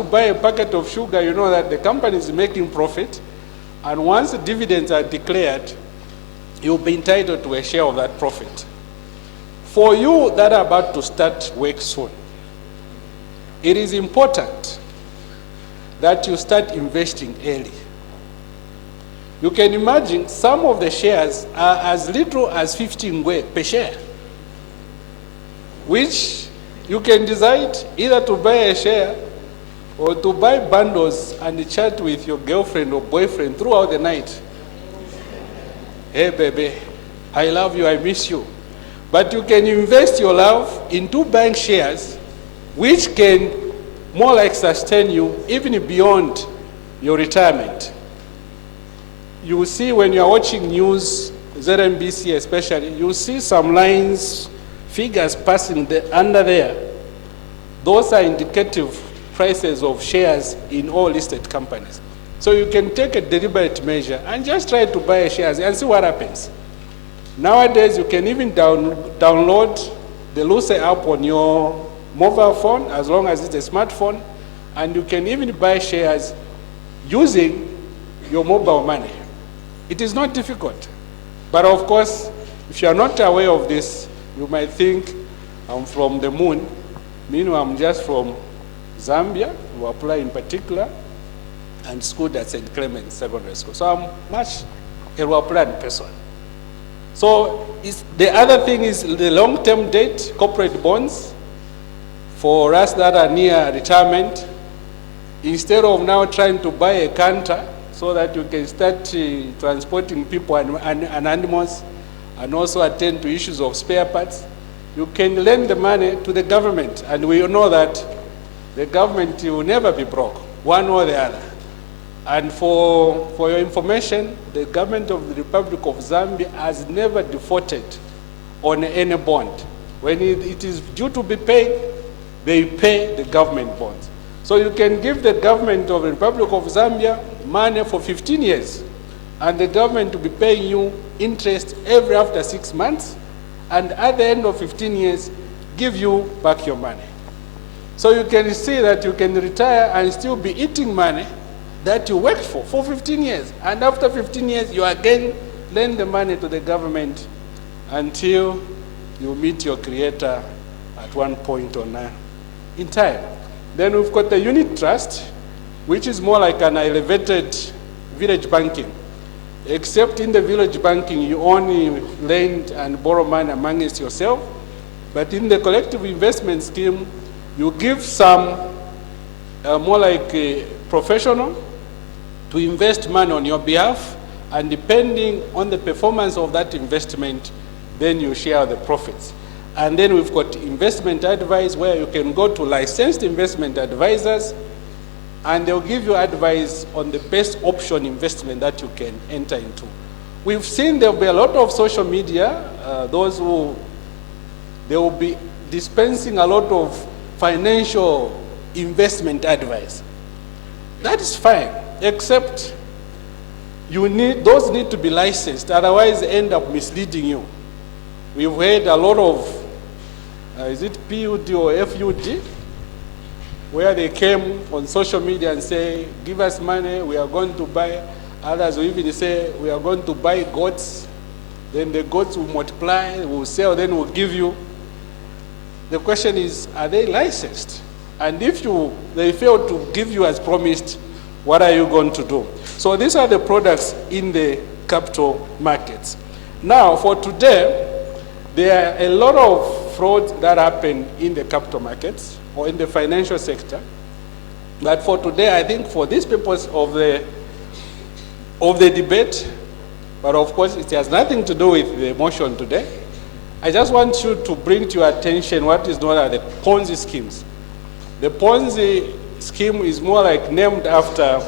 you buy a packet of sugar, you know that the company is making profit, and once the dividends are declared, you'll be entitled to a share of that profit. For you that are about to start work soon, it is important that you start investing early. You can imagine some of the shares are as little as 15 ngwe per share, which you can decide either to buy a share or to buy bundles and chat with your girlfriend or boyfriend throughout the night. Hey baby, I love you, I miss you. But you can invest your love into bank shares, which can more like sustain you even beyond your retirement. You will see when you are watching news, ZNBC especially, you see some lines, figures passing under there. Those are indicative prices of shares in all listed companies. So you can take a deliberate measure and just try to buy shares and see what happens. Nowadays, you can even download the Luce app on your mobile phone, as long as it's a smartphone, and you can even buy shares using your mobile money. It is not difficult. But of course, if you are not aware of this, you might think I'm from the moon. Meanwhile, I'm just from Zambia, Luapula in particular, and schooled at St. Clement's Secondary School. So I'm much a Luapulan person. So the other thing is the long-term debt, corporate bonds. For us that are near retirement, instead of now trying to buy a canter so that you can start transporting people and animals and also attend to issues of spare parts, you can lend the money to the government. And we know that the government will never be broke, one or the other. And for your information, the government of the Republic of Zambia has never defaulted on any bond. When it is due to be paid, they pay the government bonds. So you can give the government of the Republic of Zambia money for 15 years, and the government will be paying you interest every after 6 months, and at the end of 15 years, give you back your money. So you can see that you can retire and still be eating money that you worked for 15 years. And after 15 years, you again lend the money to the government until you meet your creator at one point or another in time. Then we've got the unit trust, which is more like an elevated village banking. Except in the village banking, you only lend and borrow money amongst yourself. But in the collective investment scheme, you give some more like a professional to invest money on your behalf, and depending on the performance of that investment, then you share the profits. And then we've got investment advice, where you can go to licensed investment advisors, and they'll give you advice on the best option investment that you can enter into. We've seen there'll be a lot of social media, they will be dispensing a lot of financial investment advice. That is fine, except those need to be licensed, otherwise they end up misleading you. We've heard a lot of, is it PUD or FUD, where they came on social media and say, give us money, we are going to buy. Others will even say, we are going to buy goats, then the goats will multiply, we'll sell, then we'll give you. The question is, are they licensed? And if they fail to give you as promised, what are you going to do? So these are the products in the capital markets. Now, for today, there are a lot of frauds that happen in the capital markets or in the financial sector. But for today, I think for this purpose of the debate, but of course it has nothing to do with the motion today, I just want you to bring to your attention what is known as the Ponzi schemes. The Ponzi scheme is more like named after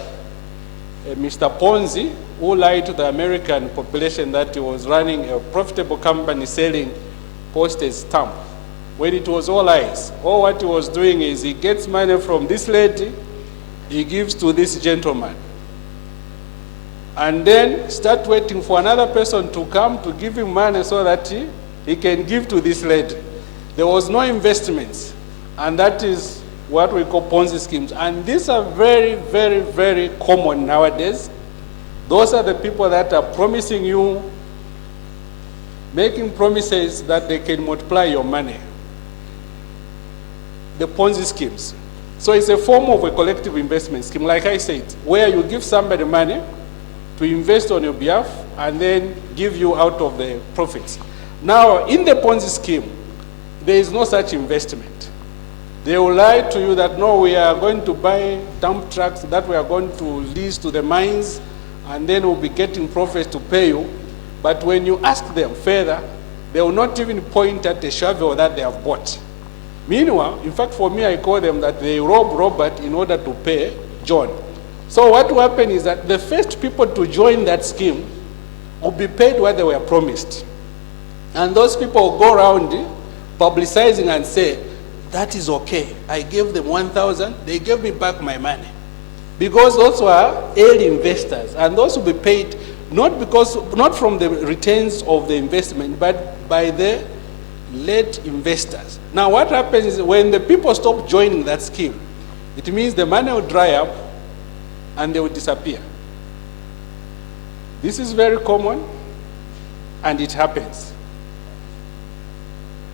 Mr. Ponzi, who lied to the American population that he was running a profitable company selling postage stamp, when it was all lies. All what he was doing is he gets money from this lady, he gives to this gentleman, and then start waiting for another person to come to give him money so that he can give to this lady. There was no investments, and that is what we call Ponzi schemes. And these are very, very, very common nowadays. Those are the people that are promising you, making promises that they can multiply your money. The Ponzi schemes. So it's a form of a collective investment scheme, like I said, where you give somebody money to invest on your behalf and then give you out of the profits. Now, in the Ponzi scheme, there is no such investment. They will lie to you that, no, we are going to buy dump trucks that we are going to lease to the mines, and then we'll be getting profits to pay you. But when you ask them further, they will not even point at the shovel that they have bought. Meanwhile, in fact, for me, I call them that they rob Robert in order to pay John. So what will happen is that the first people to join that scheme will be paid what they were promised. And those people will go around publicizing and say, that is okay. I gave them 1,000, they gave me back my money. Because those were early investors, and those will be paid not from the returns of the investment, but by the late investors. Now what happens is when the people stop joining that scheme, it means the money will dry up and they will disappear. This is very common, and it happens.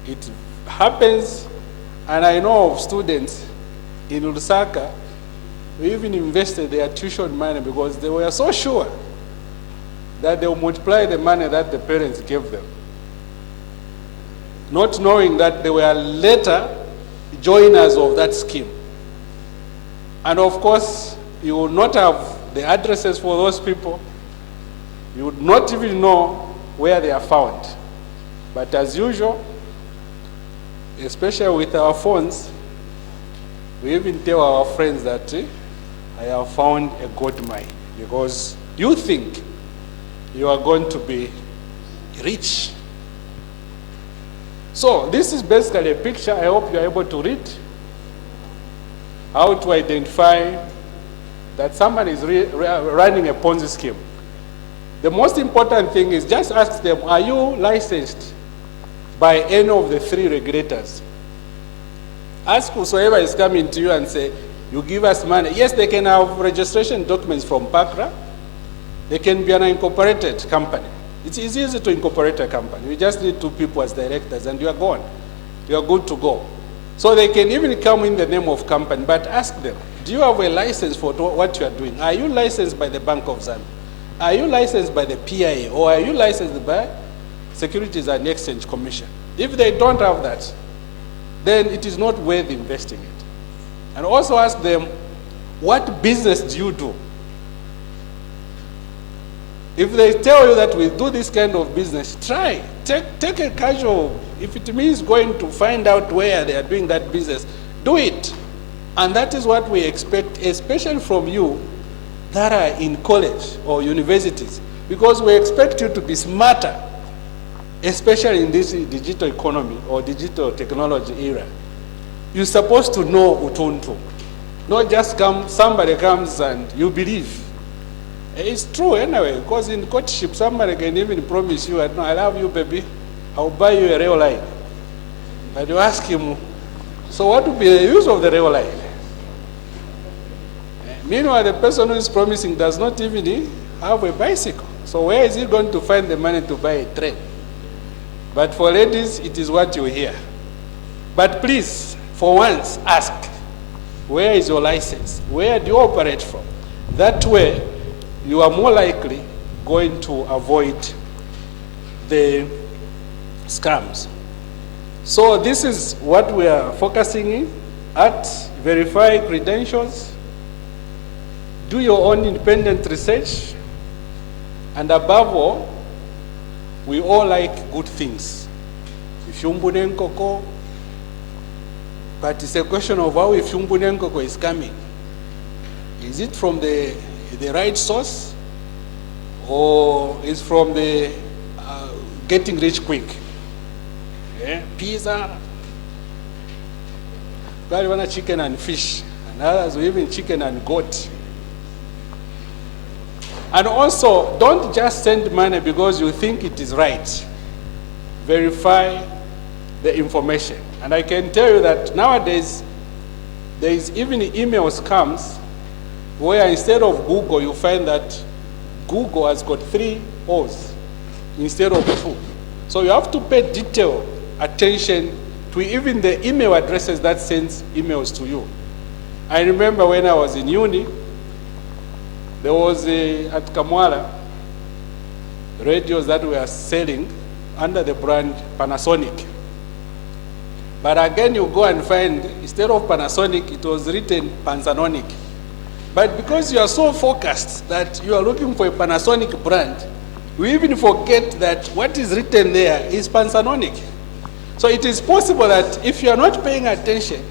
It happens, and I know of students in Lusaka who even invested their tuition money because they were so sure that they will multiply the money that the parents gave them, not knowing that they were later joiners of that scheme. And of course, you will not have the addresses for those people. You would not even know where they are found. But as usual, especially with our phones, we even tell our friends that I have found a gold mine, because you think you are going to be rich. So this is basically a picture. I hope you are able to read how to identify that someone is running a Ponzi scheme. The most important thing is just ask them, are you licensed by any of the 3 regulators? Ask whosoever is coming to you and say, you give us money. Yes, they can have registration documents from PACRA. They can be an incorporated company. It's easy to incorporate a company. You just need 2 people as directors and you are gone. You are good to go. So they can even come in the name of company, but ask them, do you have a license for what you are doing? Are you licensed by the Bank of Zambia? Are you licensed by the PIA? Or are you licensed by Securities and Exchange Commission? If they don't have that, then it is not worth investing it. And also ask them, what business do you do? If they tell you that we do this kind of business, try. Take a casual. If it means going to find out where they are doing that business, do it. And that is what we expect, especially from you that are in college or universities, because we expect you to be smarter, especially in this digital economy or digital technology era. You're supposed to know utuntu. Not just somebody comes and you believe. It's true anyway, because in courtship, somebody can even promise you, no, I love you, baby, I'll buy you a rail line. But you ask him, so what would be the use of the rail line? Meanwhile, the person who is promising does not even have a bicycle. So where is he going to find the money to buy a train? But for ladies, it is what you hear. But please, for once, ask, where is your license? Where do you operate from? That way, you are more likely going to avoid the scams. So this is what we are focusing in at. Verify credentials, do your own independent research, and above all, we all like good things. If Ifyumbunenkoko, but it's a question of how if Ifyumbunenkoko is coming. Is it from the right source, or is from the getting rich quick? Yeah? Pizza, probably want chicken and fish, and others even chicken and goat. And also, don't just send money because you think it is right. Verify the information. And I can tell you that nowadays, There is even email scams where instead of Google, you find that Google has got 3 O's instead of 2. So you have to pay detailed attention to even the email addresses that sends emails to you. I remember when I was in uni, there was at Kamwala, radios that were selling under the brand Panasonic. But again, you go and find, instead of Panasonic, it was written Pansanonic. But because you are so focused that you are looking for a Panasonic brand, you even forget that what is written there is Pansanonic. So it is possible that if you are not paying attention,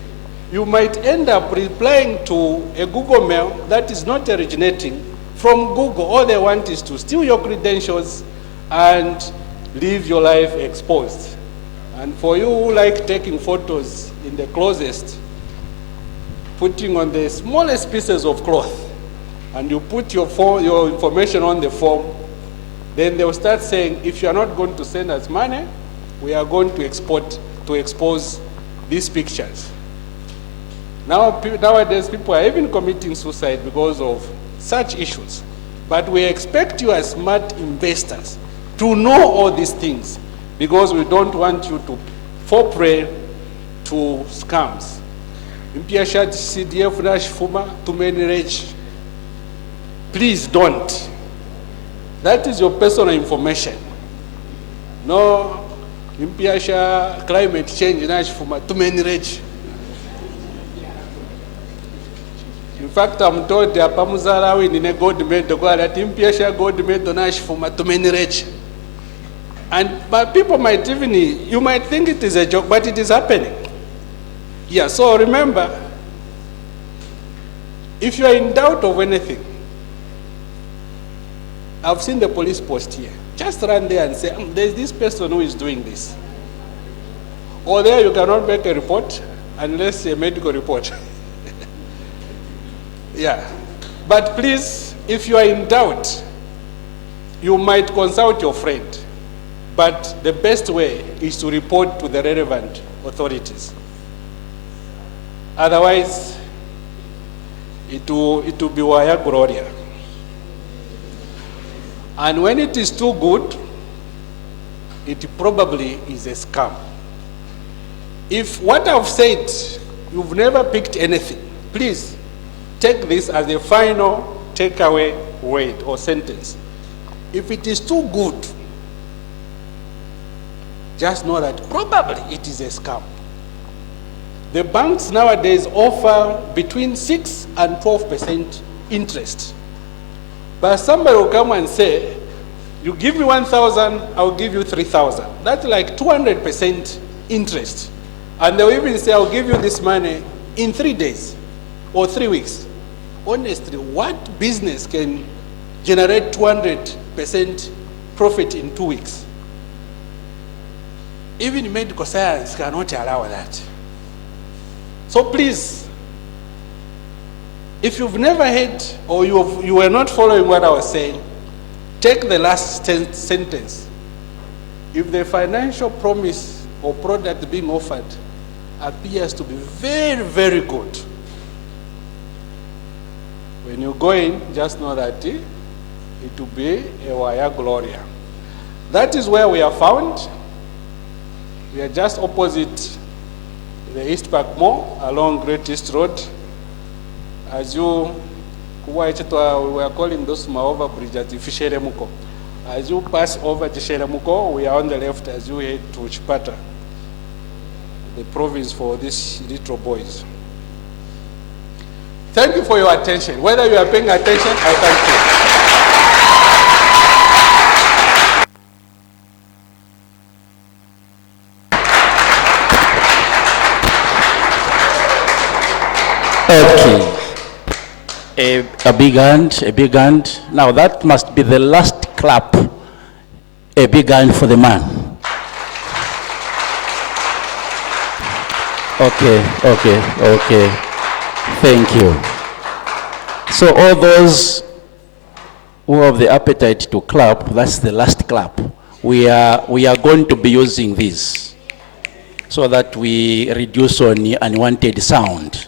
you might end up replying to a Google mail that is not originating from Google. All they want is to steal your credentials and leave your life exposed. And for you who like taking photos in the closest, putting on the smallest pieces of cloth, and you put your information on the form, then they'll start saying, if you are not going to send us money, we are going to expose these pictures. Nowadays, people are even committing suicide because of such issues. But we expect you as smart investors to know all these things, because we don't want you to fall prey to scams. Impiashat CDF Nash Fuma, too many rich. Please don't. That is your personal information. No, Impiasha climate change Nash Fuma, too many rich. In fact, I'm told the Apamuzara in a gold medal that Impiasha gold medal Nash Fuma, too many rich. But people might even, you might think it is a joke, but it is happening. Yeah, so remember, if you are in doubt of anything, I've seen the police post here. Just run there and say, there's this person who is doing this. Or there you cannot make a report unless a medical report. Yeah. But please, if you are in doubt, you might consult your friend. But the best way is to report to the relevant authorities. Otherwise, it will be wire gloria. And when it is too good, it probably is a scam. If what I've said, you've never picked anything, please take this as a final takeaway word or sentence. If it is too good, just know that probably it is a scam. The banks nowadays offer between 6 and 12% interest. But somebody will come and say, you give me 1,000, I'll give you 3,000. That's like 200% interest. And they'll even say, I'll give you this money in 3 days or 3 weeks. Honestly, what business can generate 200% profit in 2 weeks? Even medical science cannot allow that. So please, if you've never heard or you were not following what I was saying, take the last sentence. If the financial promise or product being offered appears to be very, very good, when you go in, just know that it will be a wire gloria. That is where we are found. We are just opposite the East Park Mall along Great East Road. As you, we are calling those over bridge at Fisheremuko. As you pass over to Fisheremuko, we are on the left as you head to Chipata, the province for these little boys. Thank you for your attention. Whether you are paying attention, I thank you. Okay. A big hand, a big hand. Now that must be the last clap. A big hand for the man. Okay. Thank you. So all those who have the appetite to clap, that's the last clap. We are going to be using this so that we reduce on unwanted sound.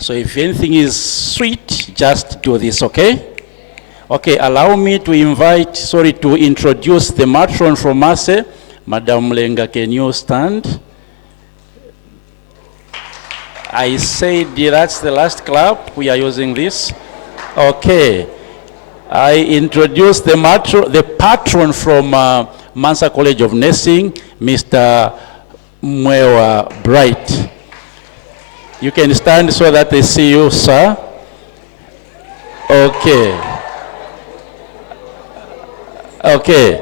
So if anything is sweet, just do this, okay? Okay, allow me to introduce the matron from Mansa. Madam Lenga, can you stand? I said that's the last clap. We are using this. Okay. I introduce the patron from Mansa College of Nursing, Mr. Mwewa Bright. You can stand so that they see you, sir. Okay. Okay.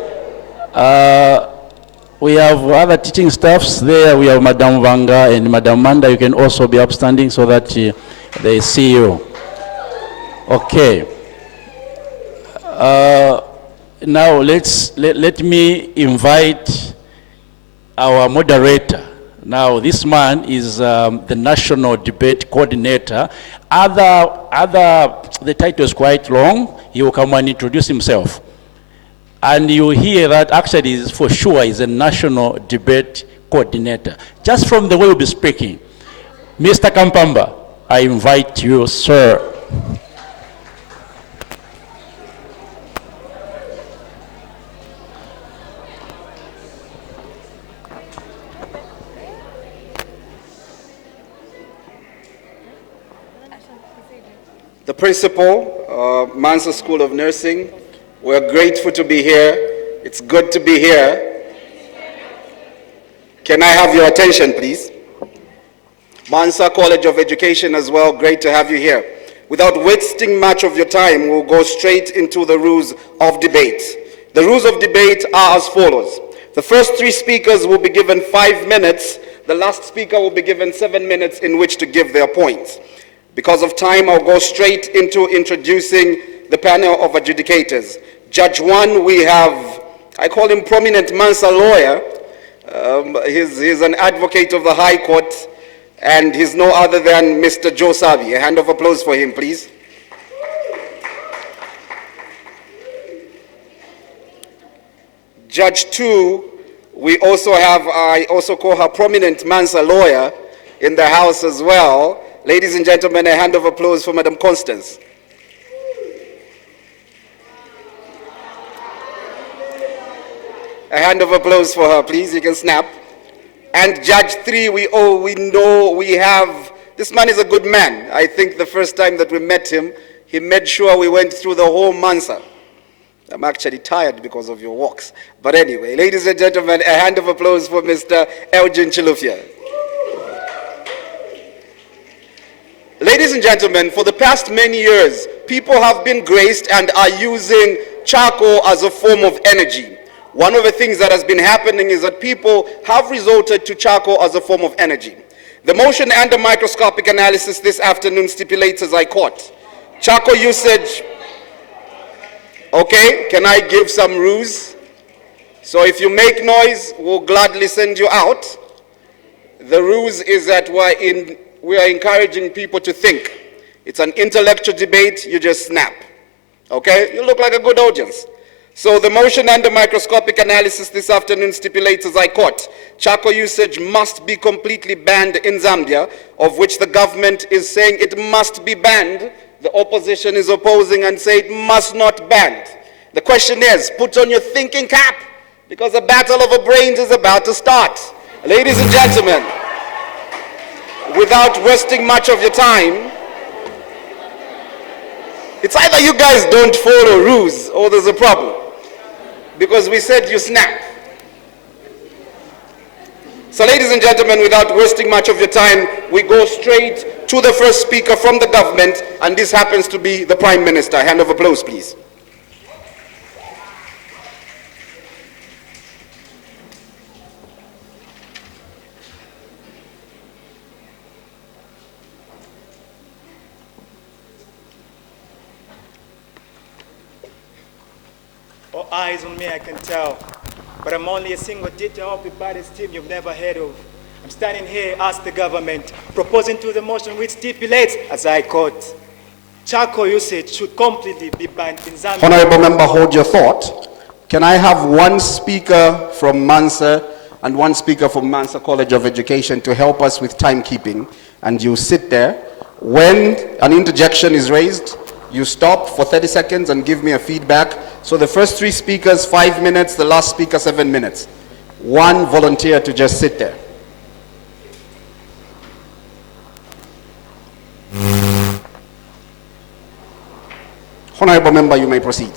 We have other teaching staffs there. We have Madam Vanga and Madam Manda. You can also be upstanding so that they see you. Okay. Now let me invite our moderator. Now this man is the National Debate Coordinator. The title is quite long. He will come and introduce himself. And you hear that actually is for sure is a National Debate Coordinator. Just from the way we'll be speaking. Mr. Kampamba, I invite you, sir. The principal, Mansa School of Nursing, we're grateful to be here. It's good to be here. Can I have your attention, please? Mansa College of Education as well, great to have you here. Without wasting much of your time, we'll go straight into the rules of debate. The rules of debate are as follows. The first 3 speakers will be given 5 minutes. The last speaker will be given 7 minutes in which to give their points. Because of time, I'll go straight into introducing the panel of adjudicators. Judge 1, we have, I call him prominent Mansa lawyer. He's an advocate of the High Court, and he's no other than Mr. Joe Savi. A hand of applause for him, please. Judge 2, we also have, I also call her prominent Mansa lawyer in the house as well. Ladies and gentlemen, a hand of applause for Madam Constance. A hand of applause for her, please. You can snap. And Judge 3, we know we have, this man is a good man. I think the first time that we met him, he made sure we went through the whole Mansa. I'm actually tired because of your walks. But anyway, ladies and gentlemen, a hand of applause for Mr. Elgin Chilufya. Ladies and gentlemen, for the past many years, people have been graced and are using charcoal as a form of energy. One of the things that has been happening is that people have resorted to charcoal as a form of energy. The motion under microscopic analysis this afternoon stipulates, as I quote, charcoal usage. Okay, can I give some rules? So if you make noise, we'll gladly send you out. The rules is that we are encouraging people to think. It's an intellectual debate, you just snap. Okay, you look like a good audience. So the motion under microscopic analysis this afternoon stipulates, as I quote, charcoal usage must be completely banned in Zambia, of which the government is saying it must be banned. The opposition is opposing and say it must not ban. The question is, put on your thinking cap, because the battle of the brains is about to start. Ladies and gentlemen, without wasting much of your time, it's either you guys don't follow rules or there's a problem. Because we said you snap. So ladies and gentlemen, without wasting much of your time, we go straight to the first speaker from the government, and this happens to be the Prime Minister. Hand of applause, please. All eyes on me, I can tell. But I'm only a single detail of the baddest team you've never heard of. I'm standing here as the government, proposing to the motion which stipulates, as I quote, charcoal usage should completely be banned in Zambia. Honorable member, hold your thought. Can I have one speaker from Mansa and one speaker from Mansa College of Education to help us with timekeeping? And you sit there. When an interjection is raised, you stop for 30 seconds and give me a feedback. So the first 3 speakers, 5 minutes, the last speaker, 7 minutes. One volunteer to just sit there. Honorable member, you may proceed.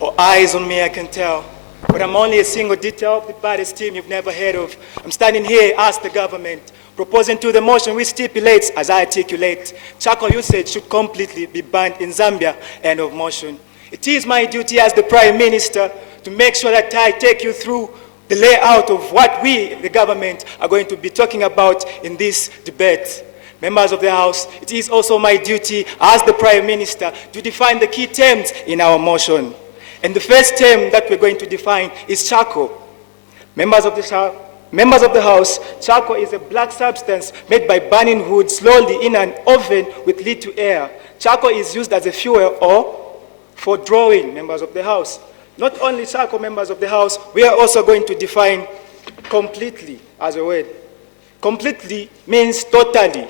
All eyes on me, I can tell. But I'm only a single detail of the baddest team you've never heard of. I'm standing here, ask the government, proposing to the motion which stipulates, as I articulate, charcoal usage should completely be banned in Zambia. End of motion. It is my duty as the Prime Minister to make sure that I take you through the layout of what we, the government, are going to be talking about in this debate. Members of the House, it is also my duty as the Prime Minister to define the key terms in our motion. And the first term that we're going to define is charcoal. Members of the House, charcoal is a black substance made by burning wood slowly in an oven with little air. Charcoal is used as a fuel or for drawing, members of the House. Not only charcoal, members of the House, we are also going to define completely as a word. Completely means totally.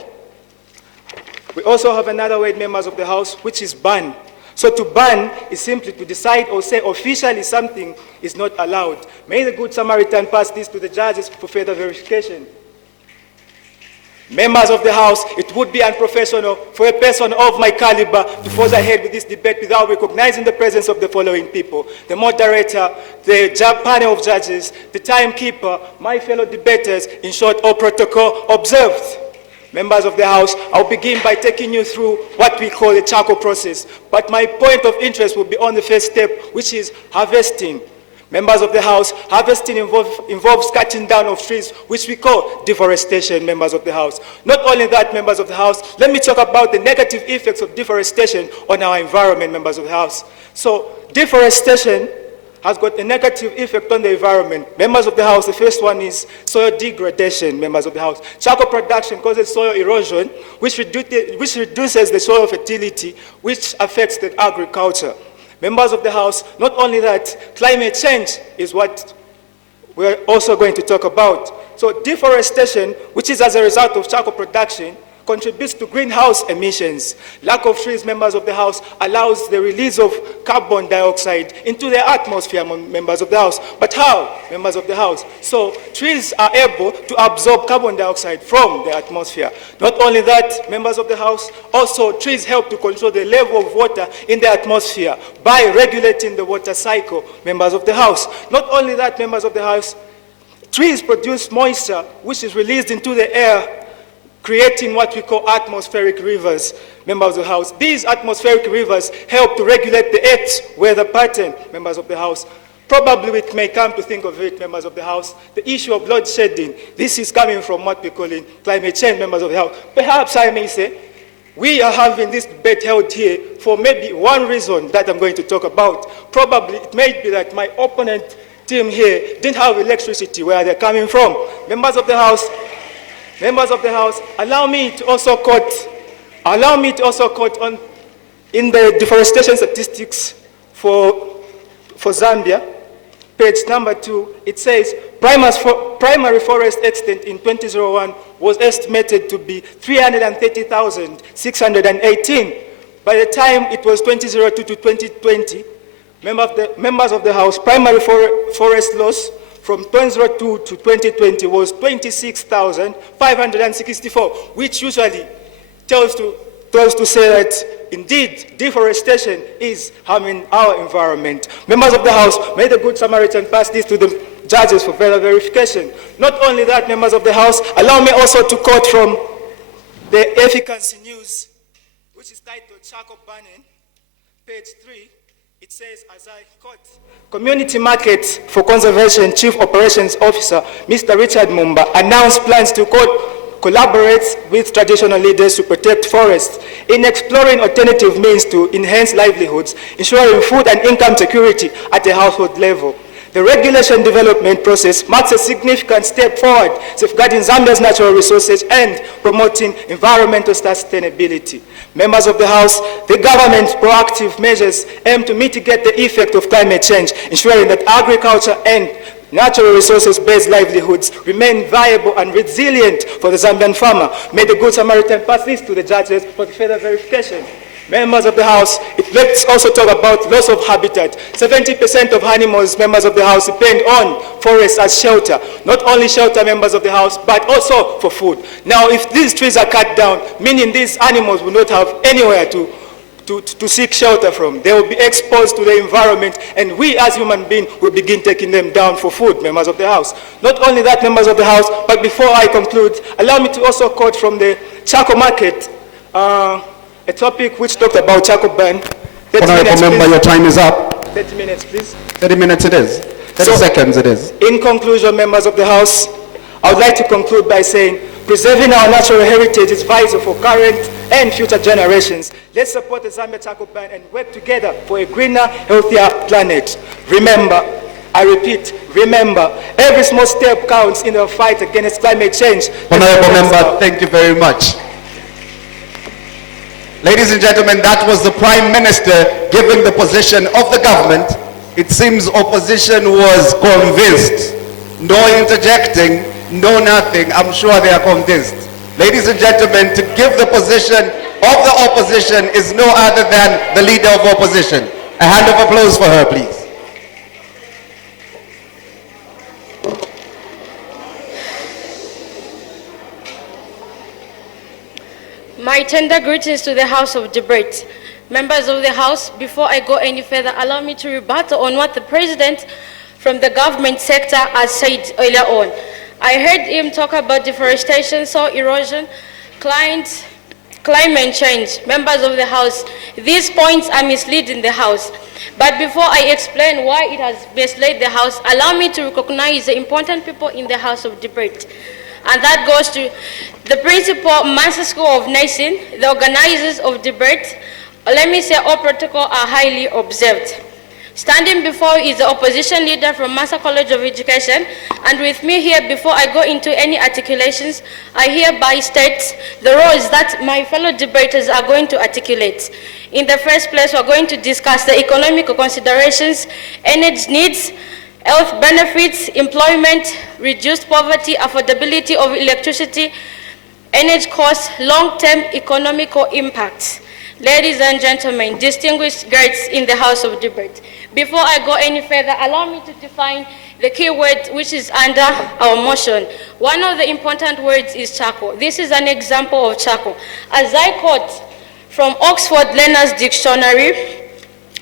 We also have another word, members of the House, which is ban. So to ban is simply to decide or say officially something is not allowed. May the Good Samaritan pass this to the judges for further verification. Members of the House, it would be unprofessional for a person of my caliber to forge ahead with this debate without recognizing the presence of the following people: the moderator, the panel of judges, the timekeeper, my fellow debaters, in short, all protocol observed. Members of the House, I'll begin by taking you through what we call the charcoal process. But my point of interest will be on the first step, which is harvesting. Members of the House, harvesting involves cutting down of trees, which we call deforestation, members of the House. Not only that, members of the House, let me talk about the negative effects of deforestation on our environment, members of the House. So, deforestation has got a negative effect on the environment. Members of the House, the first one is soil degradation, members of the House. Charcoal production causes soil erosion, which reduces the soil fertility, which affects the agriculture. Members of the House, not only that, climate change is what we're also going to talk about. So deforestation, which is as a result of charcoal production, contributes to greenhouse emissions. Lack of trees, members of the House, allows the release of carbon dioxide into the atmosphere, members of the House. But how, members of the House? So trees are able to absorb carbon dioxide from the atmosphere. Not only that, members of the House, also trees help to control the level of water in the atmosphere by regulating the water cycle, members of the House. Not only that, members of the House, trees produce moisture which is released into the air, creating what we call atmospheric rivers, members of the House. These atmospheric rivers help to regulate the Earth's weather pattern, members of the House. Probably we may come to think of it, members of the House, the issue of load shedding. This is coming from what we call in climate change, members of the House. Perhaps I may say, we are having this debate held here for maybe one reason that I'm going to talk about. Probably it may be that my opponent team here didn't have electricity where they're coming from. Members of the House, allow me to also quote on in the deforestation statistics for Zambia, page number 2, it says primary forest extent in 2001 was estimated to be 330,618. By the time it was 2002 to 2020, members of the House, primary forest loss from 2002 to 2020 was 26,564, which usually tells to say that indeed deforestation is harming our environment. Members of the House, may the Good Samaritan pass this to the judges for further verification. Not only that, members of the House, allow me also to quote from the Efficacy News, which is titled Charcoal Banning, page 3. It says, as I quote, Community Market for Conservation Chief Operations Officer, Mr. Richard Mumba, announced plans to, quote, collaborate with traditional leaders to protect forests in exploring alternative means to enhance livelihoods, ensuring food and income security at a household level. The regulation development process marks a significant step forward, safeguarding Zambia's natural resources and promoting environmental sustainability. Members of the House, the government's proactive measures aim to mitigate the effect of climate change, ensuring that agriculture and natural resources-based livelihoods remain viable and resilient for the Zambian farmer. May the Good Samaritan pass this to the judges for the further verification. Members of the House, let's also talk about loss of habitat. 70% of animals, members of the House, depend on forests as shelter. Not only shelter, members of the House, but also for food. Now, if these trees are cut down, meaning these animals will not have anywhere to seek shelter from. They will be exposed to the environment, and we as human beings will begin taking them down for food, members of the House. Not only that, members of the House, but before I conclude, allow me to also quote from the charcoal market, a topic which talked about charcoal ban. Honourable Member, your time is up. 30 minutes, please. 30 minutes it is. 30 seconds it is. In conclusion, members of the House, I would like to conclude by saying, preserving our natural heritage is vital for current and future generations. Let's support the Zambia charcoal ban and work together for a greener, healthier planet. Remember, I repeat, remember, every small step counts in the fight against climate change. Honourable Member, thank you very much. Ladies and gentlemen, that was the Prime Minister giving the position of the government. It seems opposition was convinced. No interjecting, no nothing. I'm sure they are convinced. Ladies and gentlemen, to give the position of the opposition is no other than the leader of opposition. A hand of applause for her, please. My tender greetings to the House of Debate. Members of the House, before I go any further, allow me to rebuttal on what the President from the government sector has said earlier on. I heard him talk about deforestation, soil erosion, climate change. Members of the House, these points are misleading the House. But before I explain why it has misled the House, allow me to recognize the important people in the House of Debate. And that goes to the principal Mansa School of Nation, the organizers of debate. Let me say all protocol are highly observed. Standing before you is the opposition leader from Mansa College of Education, and with me here, before I go into any articulations, I hereby state the roles that my fellow debaters are going to articulate. In the first place, we're going to discuss the economic considerations, energy needs, health benefits, employment, reduced poverty, affordability of electricity, energy costs, long-term economical impacts. Ladies and gentlemen, distinguished guests in the House of Debate, before I go any further, allow me to define the key word which is under our motion. One of the important words is charcoal. This is an example of charcoal. As I quote from Oxford Learner's Dictionary,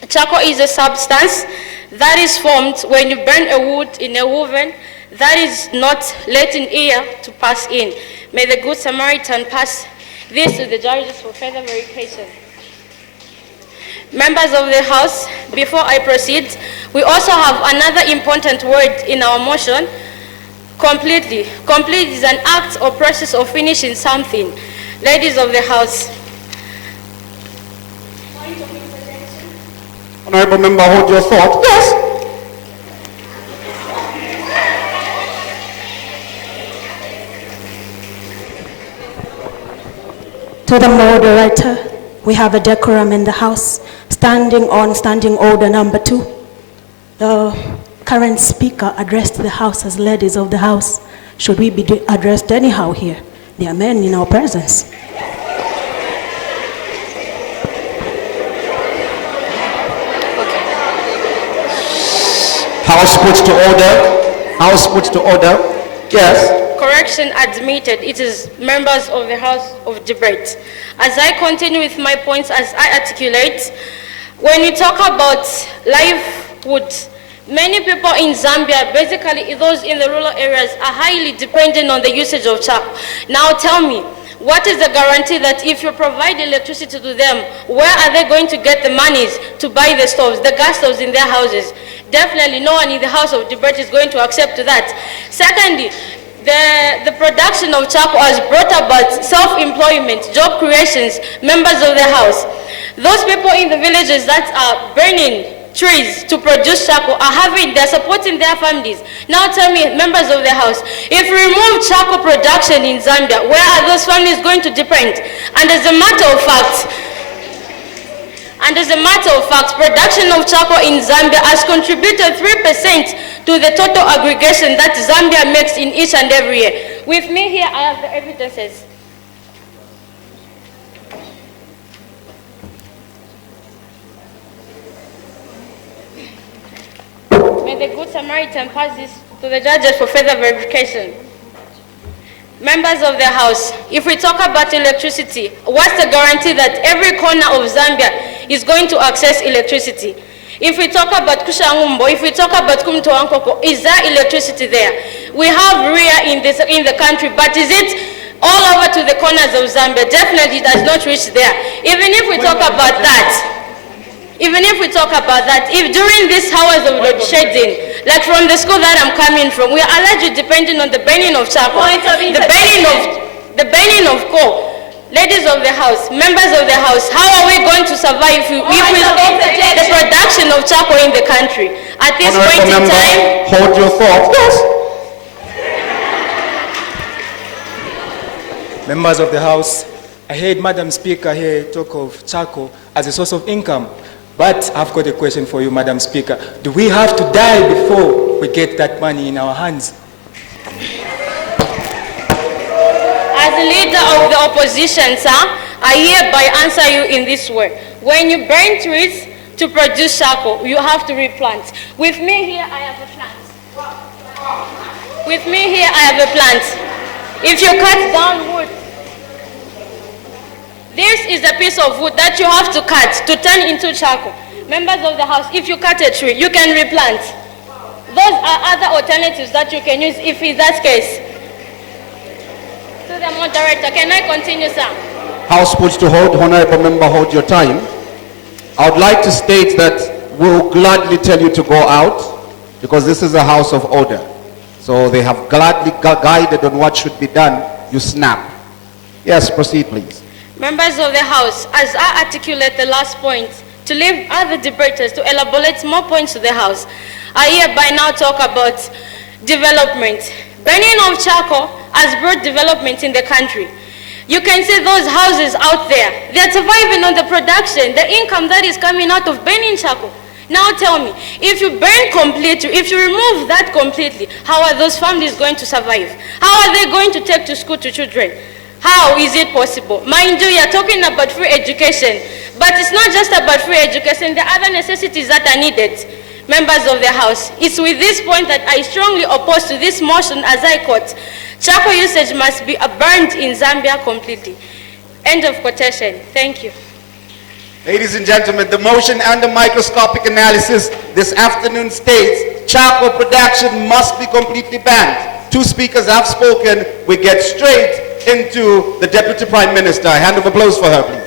charcoal is a substance that is formed when you burn a wood in a oven that is not letting air to pass in. May the Good Samaritan pass this to the judges for further verification. Members of the House, before I proceed, we also have another important word in our motion, completely. Complete is an act or process of finishing something. Ladies of the House. Honourable Member, hold your thought. Yes. To the moderator, we have a decorum in the House. Standing order number 2. The current speaker addressed the House as ladies of the House. Should we be addressed anyhow here? There are men in our presence. House puts to order. House puts to order. Yes. Correction admitted. It is members of the House of Debate. As I continue with my points, as I articulate, when we talk about livelihood, many people in Zambia, basically those in the rural areas, are highly dependent on the usage of charcoal. Now tell me, what is the guarantee that if you provide electricity to them, where are they going to get the monies to buy the stoves, the gas stoves in their houses? Definitely no one in the House of Debate is going to accept that. Secondly, the production of charcoal has brought about self-employment, job creations, members of the House. Those people in the villages that are burning trees to produce charcoal they're supporting their families. Now tell me, members of the House, if we remove charcoal production in Zambia, where are those families going to depend? And as a matter of fact, And as a matter of fact, production of charcoal in Zambia has contributed 3% to the total aggregation that Zambia makes in each and every year. With me here, I have the evidences. May the Good Samaritan pass this to the judges for further verification. Members of the House, if we talk about electricity, what's the guarantee that every corner of Zambia is going to access electricity? If we talk about Kushangumbo, if we talk about Kumtoankoko, is there electricity there? We have RIA in the country, but is it all over to the corners of Zambia? Definitely it does not reach there. Even if we talk about that, if during these hours of load shedding, like from the school that I'm coming from, we are allegedly depending on the burning of charcoal, the burning of coal. Ladies of the House, members of the House, how are we going to survive if we stop the production of charcoal in the country? At this point in time, hold your thought. Yes. Members of the House, I heard Madam Speaker here talk of charcoal as a source of income. But I've got a question for you, Madam Speaker. Do we have to die before we get that money in our hands? as the leader of the opposition, sir, I hereby answer you in this way. When you burn trees to produce charcoal, you have to replant. With me here, I have a plant. With me here, I have a plant. If you cut down wood, this is a piece of wood that you have to cut to turn into charcoal. Members of the House, if you cut a tree, you can replant. Those are other alternatives that you can use if in that case. To the moderator, can I continue, sir? House puts to hold. Honorable member, hold your time. I would like to state that we'll gladly tell you to go out because this is a house of order. So they have gladly guided on what should be done. You snap. Yes, proceed, please. Members of the House, as I articulate the last point, to leave other debaters to elaborate more points to the House, I hereby now talk about development. Burning of charcoal has brought development in the country. You can see those houses out there. They are surviving on the production, the income that is coming out of burning charcoal. Now tell me, if you burn completely, if you remove that completely, how are those families going to survive? How are they going to take to school to children? How is it possible? Mind you, you're talking about free education, but it's not just about free education. There are other necessities that are needed. Members of the House, it's with this point that I strongly oppose to this motion as I quote, charcoal usage must be banned in Zambia completely. End of quotation. Thank you. Ladies and gentlemen, the motion under microscopic analysis this afternoon states charcoal production must be completely banned. Two speakers have spoken. We get straight into the Deputy Prime Minister. A hand of applause for her, please.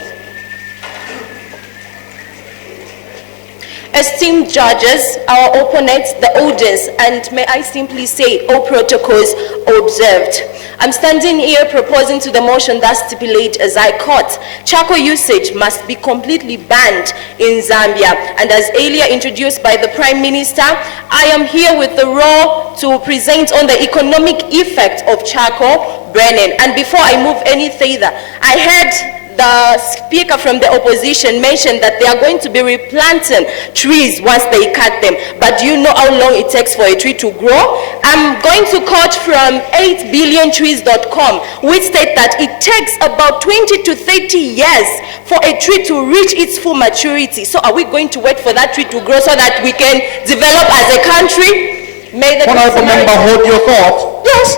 Esteemed judges, our opponents, the audience, and may I simply say all protocols observed. I'm standing here proposing to the motion that stipulates, as I quote, charcoal usage must be completely banned in Zambia. And as earlier introduced by the Prime Minister, I am here with the role to present on the economic effect of charcoal burning. And before I move any further, I heard the speaker from the opposition mentioned that they are going to be replanting trees once they cut them. But do you know how long it takes for a tree to grow? I'm going to quote from 8billiontrees.com, which state that it takes about 20 to 30 years for a tree to reach its full maturity. So are we going to wait for that tree to grow so that we can develop as a country? May the Honorable member, hold your thought. Yes.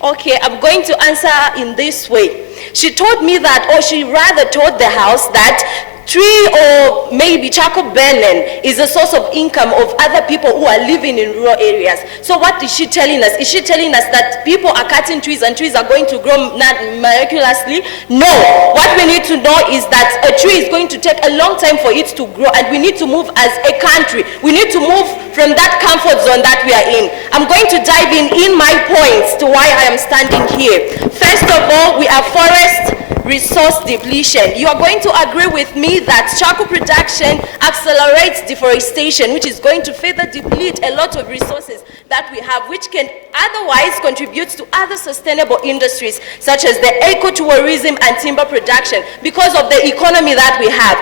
Okay, I'm going to answer in this way. She told me that, or she rather told the House that tree or maybe charcoal burning is a source of income of other people who are living in rural areas. So what is she telling us? Is she telling us that people are cutting trees and trees are going to grow miraculously? No. What we need to know is that a tree is going to take a long time for it to grow, and we need to move as a country. We need to move from that comfort zone that we are in. I'm going to dive in my points to why I am standing here. First of all, we are forest resource depletion. You are going to agree with me that charcoal production accelerates deforestation, which is going to further deplete a lot of resources that we have, which can otherwise contribute to other sustainable industries, such as the ecotourism and timber production. Because of the economy that we have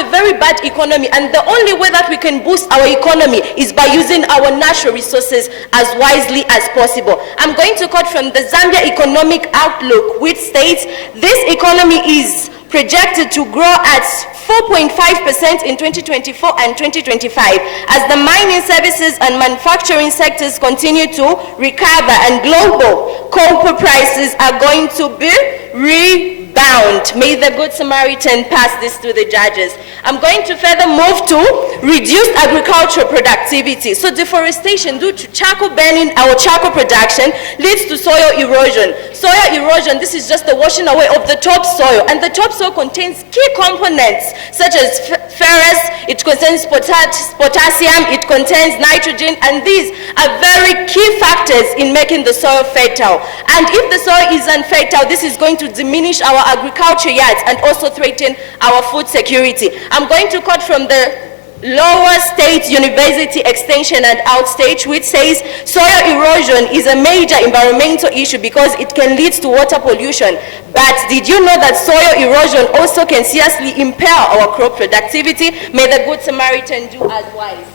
a very bad economy, and the only way that we can boost our economy is by using our natural resources as wisely as possible. I'm going to quote from the Zambia Economic Outlook, which states, this economy is projected to grow at 4.5% in 2024 and 2025 as the mining services and manufacturing sectors continue to recover and global copper prices are going to be rebound. May the Good Samaritan pass this to the judges. I'm going to further move to reduced agricultural productivity. So deforestation due to charcoal burning, our charcoal production, leads to soil erosion. Soil erosion, this is just the washing away of the topsoil, and the topsoil contains key components such as ferrous, it contains potassium, it contains nitrogen, and these are very key factors in making the soil fertile. And if the soil is unfertile, this is going to diminish our agriculture yards and also threaten our food security. I'm going to quote from the Lower State University Extension and Outstage, which says soil erosion is a major environmental issue because it can lead to water pollution. But did you know that soil erosion also can seriously impair our crop productivity? May the Good Samaritan do as wise.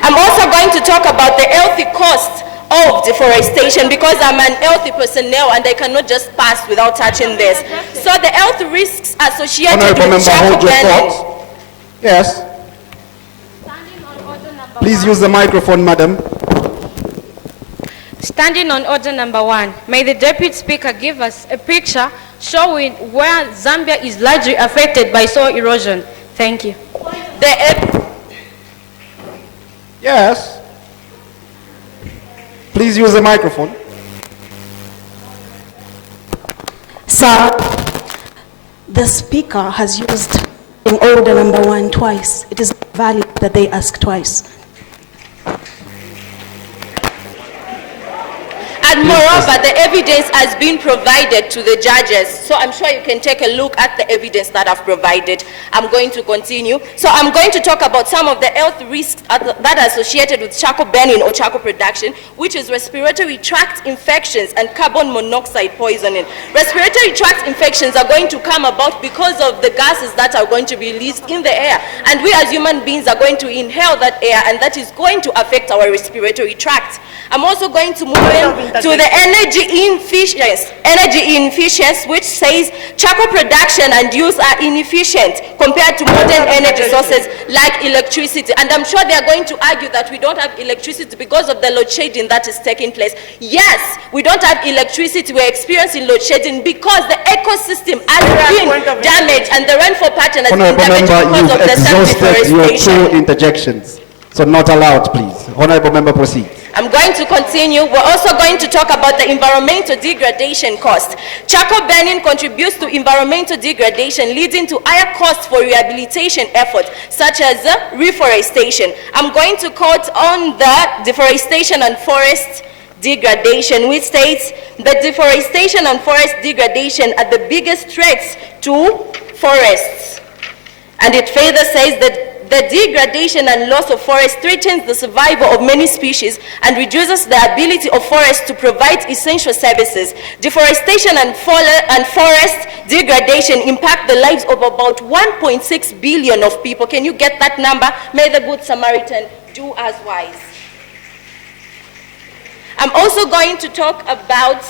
I'm also going to talk about the healthy cost of deforestation because I'm an healthy personnel and I cannot just pass without touching this. So the health risks associated with charcoal burning. Yes. Please use the microphone, madam. Standing on order number 1, may the Deputy Speaker give us a picture showing where Zambia is largely affected by soil erosion. Thank you. Yes. Please use the microphone. Sir, the Speaker has used in order number 1 twice. It is valid that they ask twice. And moreover, the evidence has been provided to the judges. So I'm sure you can take a look at the evidence that I've provided. I'm going to continue. So I'm going to talk about some of the health risks that are associated with charcoal burning or charcoal production, which is respiratory tract infections and carbon monoxide poisoning. Respiratory tract infections are going to come about because of the gases that are going to be released in the air. And we as human beings are going to inhale that air, and that is going to affect our respiratory tract. I'm also going to move to the energy inefficiency, which says charcoal production and use are inefficient compared to modern energy sources like electricity. And I'm sure they are going to argue that we don't have electricity because of the load shedding that is taking place. Yes, we don't have electricity. We're experiencing load shedding because the ecosystem has been damaged and the rainfall pattern has been damaged because of the self-deforestation. Your 2 interjections. So not allowed, please. Honorable member, proceed. I'm going to continue. We're also going to talk about the environmental degradation cost. Charcoal burning contributes to environmental degradation, leading to higher costs for rehabilitation efforts, such as reforestation. I'm going to quote on the deforestation and forest degradation, which states that deforestation and forest degradation are the biggest threats to forests. And it further says that the degradation and loss of forest threatens the survival of many species and reduces the ability of forests to provide essential services. Deforestation and forest degradation impact the lives of about 1.6 billion of people. Can you get that number? May the Good Samaritan do as wise. I'm also going to talk about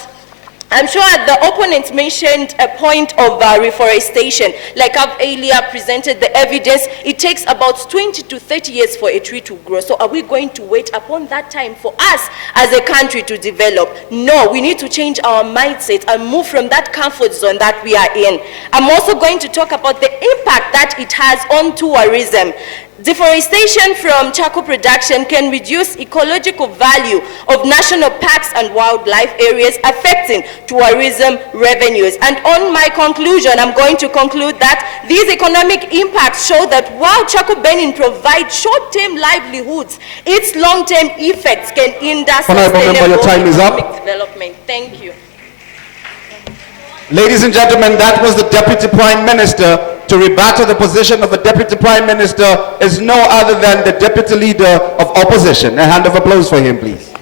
I'm sure the opponents mentioned a point of reforestation. Like I've earlier presented the evidence, it takes about 20 to 30 years for a tree to grow. So are we going to wait upon that time for us as a country to develop? No, we need to change our mindset and move from that comfort zone that we are in. I'm also going to talk about the impact that it has on tourism. Deforestation from charcoal production can reduce ecological value of national parks and wildlife areas, affecting tourism revenues. And on my conclusion, I'm going to conclude that these economic impacts show that while charcoal burning provides short-term livelihoods, its long-term effects can hinder sustainable economic development. Thank you. Ladies and gentlemen, that was the Deputy Prime Minister. To rebut the position of a Deputy Prime Minister is no other than the Deputy Leader of Opposition. A hand of applause for him, please.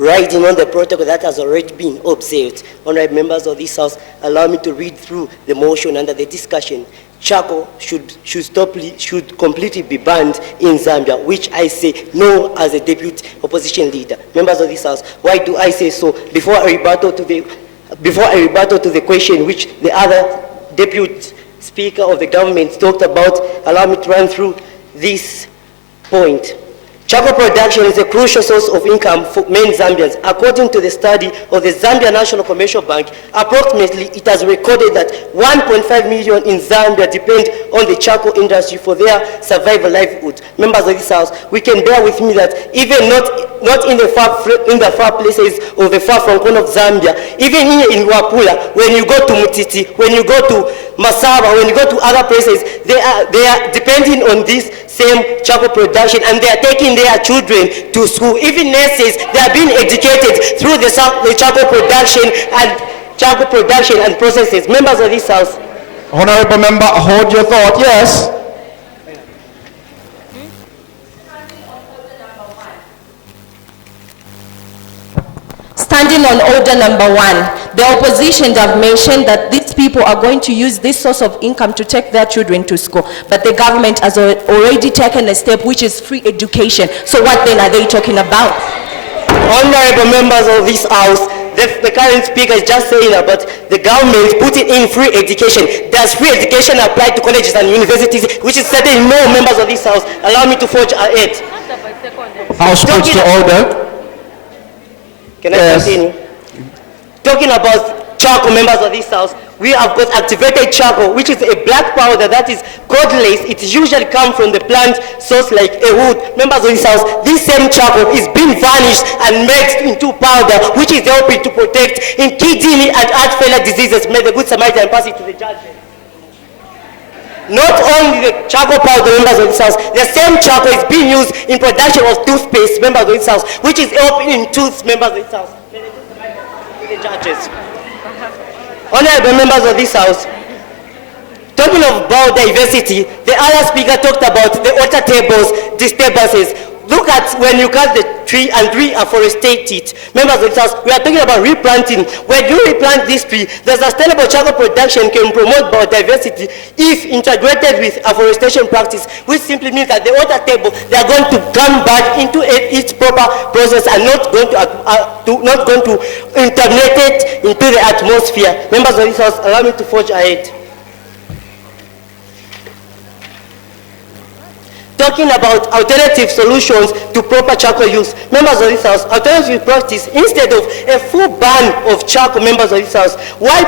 Riding on the protocol that has already been observed, honorable members of this House, allow me to read through the motion under the discussion. Charcoal should completely be banned in Zambia, which I say no as a deputy opposition leader. Members of this House, why do I say so? Before I rebuttal to the question which the other deputy speaker of the government talked about, allow me to run through this point. Charcoal production is a crucial source of income for many Zambians. According to the study of the Zambia National Commercial Bank, approximately it has recorded that 1.5 million in Zambia depend on the charcoal industry for their survival livelihood. Members of this House, we can bear with me that even not in the far places or the far from corner of Zambia, even here in Luapula, when you go to Mutiti, when you go to Masaba, when you go to other places, they are depending on this same charcoal production, and they are taking their children to school. Even nurses, they are being educated through the charcoal production and processes. Members of this House. Honorable member, hold your thought. Yes. Standing on order number 1, the opposition have mentioned that these people are going to use this source of income to take their children to school, but the government has already taken a step which is free education. So what then are they talking about? Honorable members of this House, the current speaker is just saying about the government putting in free education. Does free education apply to colleges and universities, which is certainly no. Members of this House, allow me to forge ahead. House puts to order. Can I continue? Talking about charcoal, members of this House, we have got activated charcoal, which is a black powder that is cordless. It usually comes from the plant source like a wood. Members of this House, this same charcoal is being varnished and mixed into powder, which is helping to protect in kidney and heart failure diseases. May the good Samaritan pass it to the judge. Not only the charcoal powder, members of this House, the same charcoal is being used in production of toothpaste, members of this House, which is helping in tooth, members of this House. The judges. Honorable members of this House, talking of biodiversity, the other speaker talked about the water tables disturbances. Look at when you cut the tree and reforestate it. Members of this House, we are talking about replanting. When you replant this tree, the sustainable charcoal production can promote biodiversity if integrated with afforestation practice, which simply means that the water table, they are going to come back into its proper process and not going to interminate it into the atmosphere. Members of this House, allow me to forge ahead. Talking about alternative solutions to proper charcoal use. Members of this House, alternative practice, instead of a full ban of charcoal, members of this House, why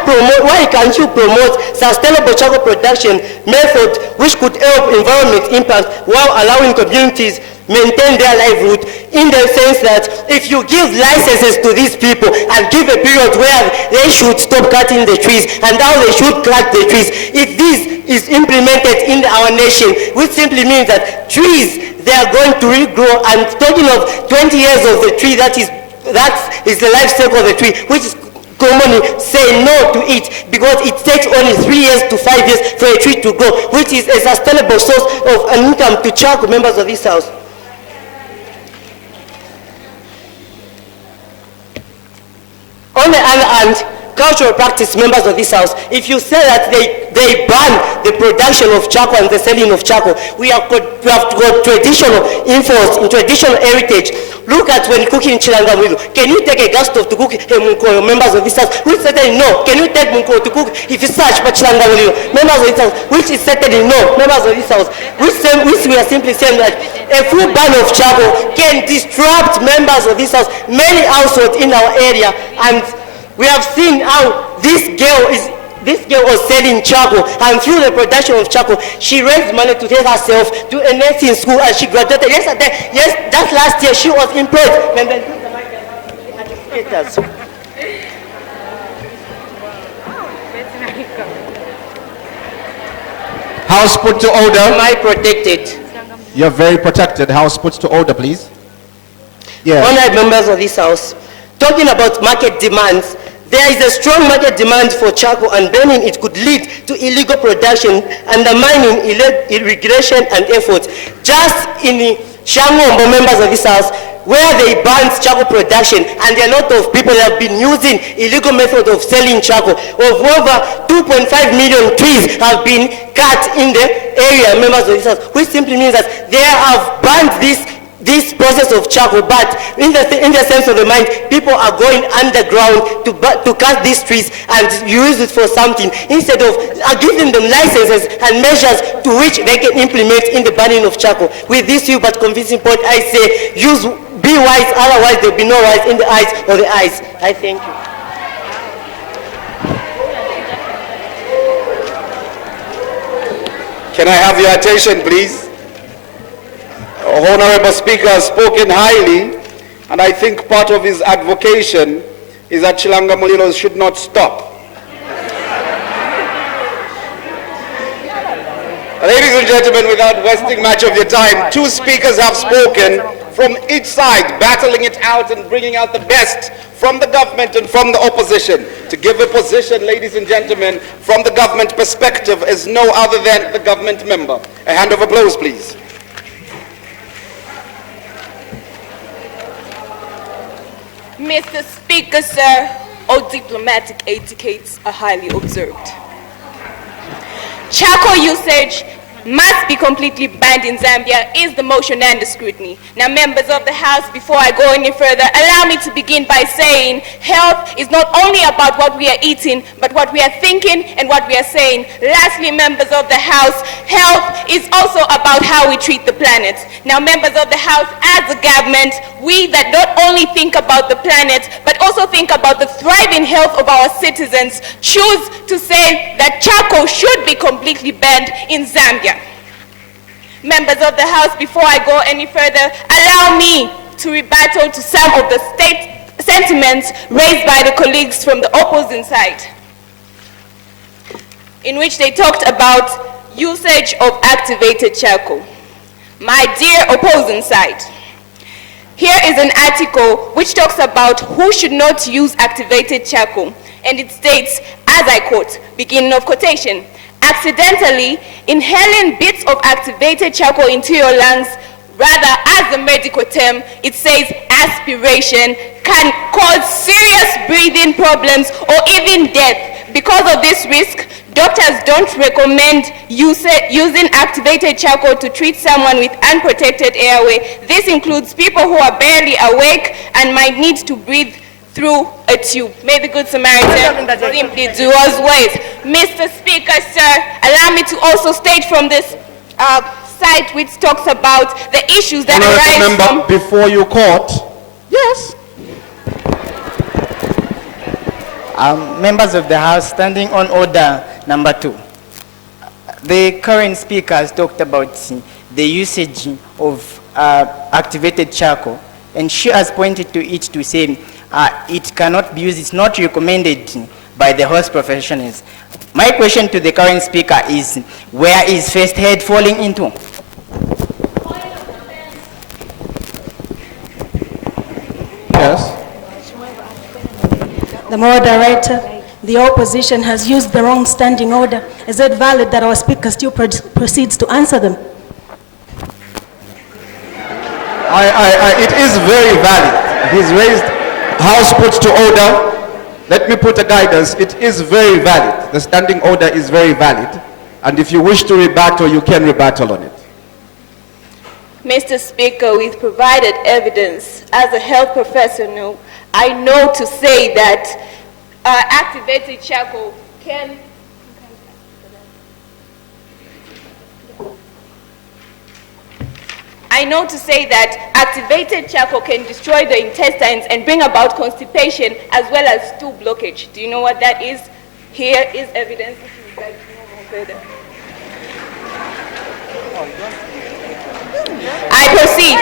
can't you promote sustainable charcoal production method which could help environment impact while allowing communities maintain their livelihood, in the sense that if you give licenses to these people and give a period where they should stop cutting the trees and how they should cut the trees, if this is implemented in our nation, which simply means that trees, they are going to regrow. And talking of 20 years of the tree, that is the life cycle of the tree, which is commonly say no to it, because it takes only 3 years to 5 years for a tree to grow, which is a sustainable source of an income to charcoal, members of this House. On the other hand, cultural practice members of this house, if you say that they ban the production of charcoal and the selling of charcoal, we have got traditional influence in traditional heritage. Look at when cooking chilangamwilo. Can you take a gas stove to cook munko, members of this house? Which certainly no. Can you take munko to cook if you search for chilangamwilo? Members of this house, which is certainly no. Members of this house, which we are simply saying that a full ban of charcoal can disrupt members of this house, many households in our area, and we have seen how this girl was selling charcoal, and through the production of charcoal, she raised money to take herself to a nursing school, and she graduated. Yes, that last year she was employed. And then House put to order. Am I protected? You're very protected. House put to order, please. Yeah. Honored members of this house, talking about market demands, there is a strong market demand for charcoal, and burning it could lead to illegal production, undermining irrigation and efforts. Just in Shangombo, members of this house, where they banned charcoal production, and a lot of people have been using illegal methods of selling charcoal. Of over 2.5 million trees have been cut in the area, members of this house, which simply means that they have banned this process of charcoal, but in the sense of the mind, people are going underground to cut these trees and use it for something, instead of giving them licenses and measures to which they can implement in the banning of charcoal. With this few but convincing point, I say, be wise, otherwise there will be no wise in the eyes of the eyes. I thank you. Can I have your attention, please? Honorable Speaker has spoken highly, and I think part of his advocation is that Chilangamulilo should not stop. Ladies and gentlemen, without wasting much of your time, two speakers have spoken from each side, battling it out and bringing out the best from the government and from the opposition. To give a position, ladies and gentlemen, from the government perspective is no other than the government member. A hand of applause, please. Mr. Speaker, sir, all diplomatic etiquettes are highly observed. Charcoal usage must be completely banned in Zambia is the motion under scrutiny. Now, members of the House, before I go any further, allow me to begin by saying health is not only about what we are eating, but what we are thinking and what we are saying. Lastly, members of the House, health is also about how we treat the planet. Now, members of the House, as a government, we that not only think about the planet, but also think about the thriving health of our citizens, choose to say that charcoal should be completely banned in Zambia. Members of the House, before I go any further, allow me to rebuttal to some of the state sentiments raised by the colleagues from the opposing side, in which they talked about usage of activated charcoal. My dear opposing side, here is an article which talks about who should not use activated charcoal, and it states, as I quote, beginning of quotation, accidentally inhaling bits of activated charcoal into your lungs, rather as a medical term, it says aspiration, can cause serious breathing problems or even death. Because of this risk, doctors don't recommend using activated charcoal to treat someone with unprotected airway. This includes people who are barely awake and might need to breathe through a tube. May the Good Samaritan simply do us ways. Mr. Speaker, sir, allow me to also state from this site which talks about the issues that arise from... Before you quote, yes. Members of the House, standing on order number 2. The current speaker has talked about the usage of activated charcoal, and she has pointed to it to say it cannot be used, it's not recommended by the health professionals. My question to the current speaker is, where is first head falling into? Yes. The moderator, the opposition has used the wrong standing order. Is it valid that our speaker still proceeds to answer them? It is very valid. He's raised. House puts to order. let me put a guidance. It is very valid. The standing order is very valid. And if you wish to rebuttal, you can rebuttal on it. Mr. Speaker, we've provided evidence. As a health professional, I know to say that activated charcoal can... I know to say that activated charcoal can destroy the intestines and bring about constipation as well as stool blockage. Do you know what that is? Here is evidence if you would like to know more further. I proceed.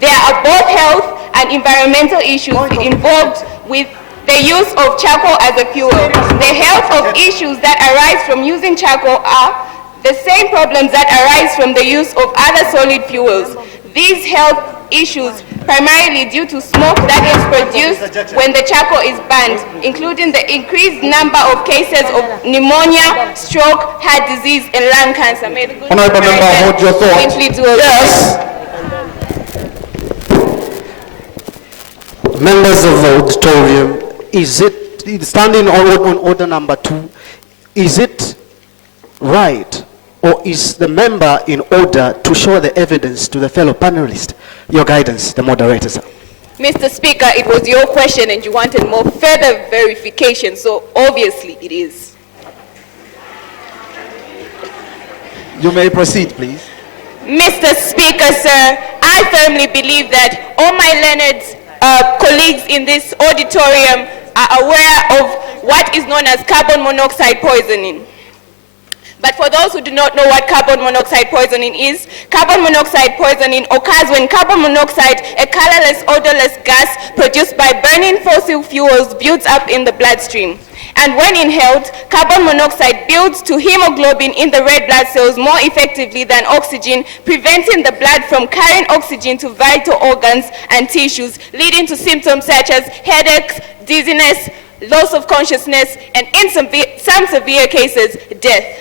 There are both health and environmental issues involved with the use of charcoal as a fuel. The health of issues that arise from using charcoal are the same problems that arise from the use of other solid fuels. These health issues primarily due to smoke that is produced when the charcoal is burned, including the increased number of cases of pneumonia, stroke, heart disease, and lung cancer. May the good Honourable Member, hold your thought. simply do a Yes. Members of the auditorium, is it, standing on order number 2, is it right, or is the member in order to show the evidence to the fellow panelists? Your guidance, the moderator, sir. Mr. Speaker, it was your question and you wanted more further verification, so obviously it is. You may proceed, please. Mr. Speaker, sir, I firmly believe that all my learned colleagues in this auditorium are aware of what is known as carbon monoxide poisoning. But for those who do not know what carbon monoxide poisoning is, carbon monoxide poisoning occurs when carbon monoxide, a colorless, odorless gas produced by burning fossil fuels, builds up in the bloodstream. And when inhaled, carbon monoxide builds to hemoglobin in the red blood cells more effectively than oxygen, preventing the blood from carrying oxygen to vital organs and tissues, leading to symptoms such as headaches, dizziness, loss of consciousness, and in some severe cases, death.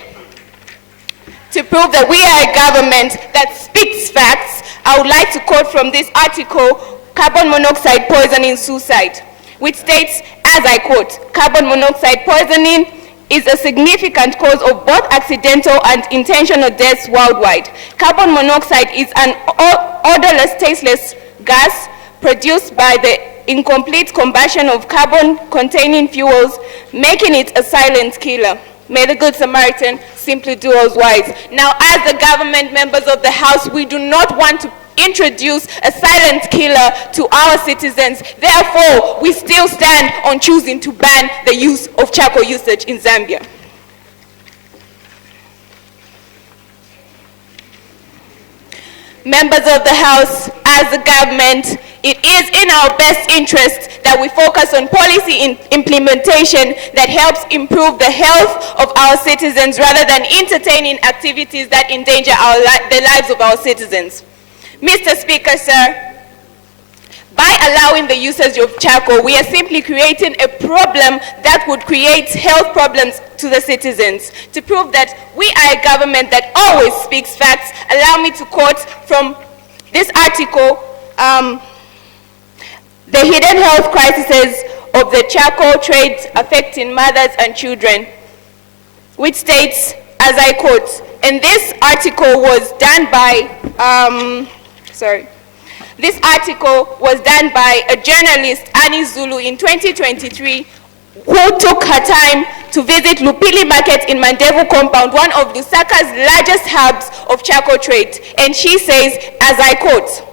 To prove that we are a government that speaks facts, I would like to quote from this article, Carbon Monoxide Poisoning Suicide, which states, as I quote, carbon monoxide poisoning is a significant cause of both accidental and intentional deaths worldwide. Carbon monoxide is an odorless, tasteless gas produced by the incomplete combustion of carbon-containing fuels, making it a silent killer. May the Good Samaritan simply do us wise. Now, as the government members of the House, we do not want to introduce a silent killer to our citizens. Therefore, we still stand on choosing to ban the use of charcoal usage in Zambia. Members of the House, as the government, it is in our best interest that we focus on policy implementation that helps improve the health of our citizens rather than entertaining activities that endanger the lives of our citizens. Mr. Speaker, sir, by allowing the usage of charcoal, we are simply creating a problem that would create health problems to the citizens. To prove that we are a government that always speaks facts, allow me to quote from this article, The Hidden Health Crises of the Charcoal Trade Affecting Mothers and Children, which states, as I quote, and this article was done by, This article was done by a journalist, Annie Zulu, in 2023, who took her time to visit Luapula Market in Mandevu Compound, one of Lusaka's largest hubs of charcoal trade. And she says, as I quote,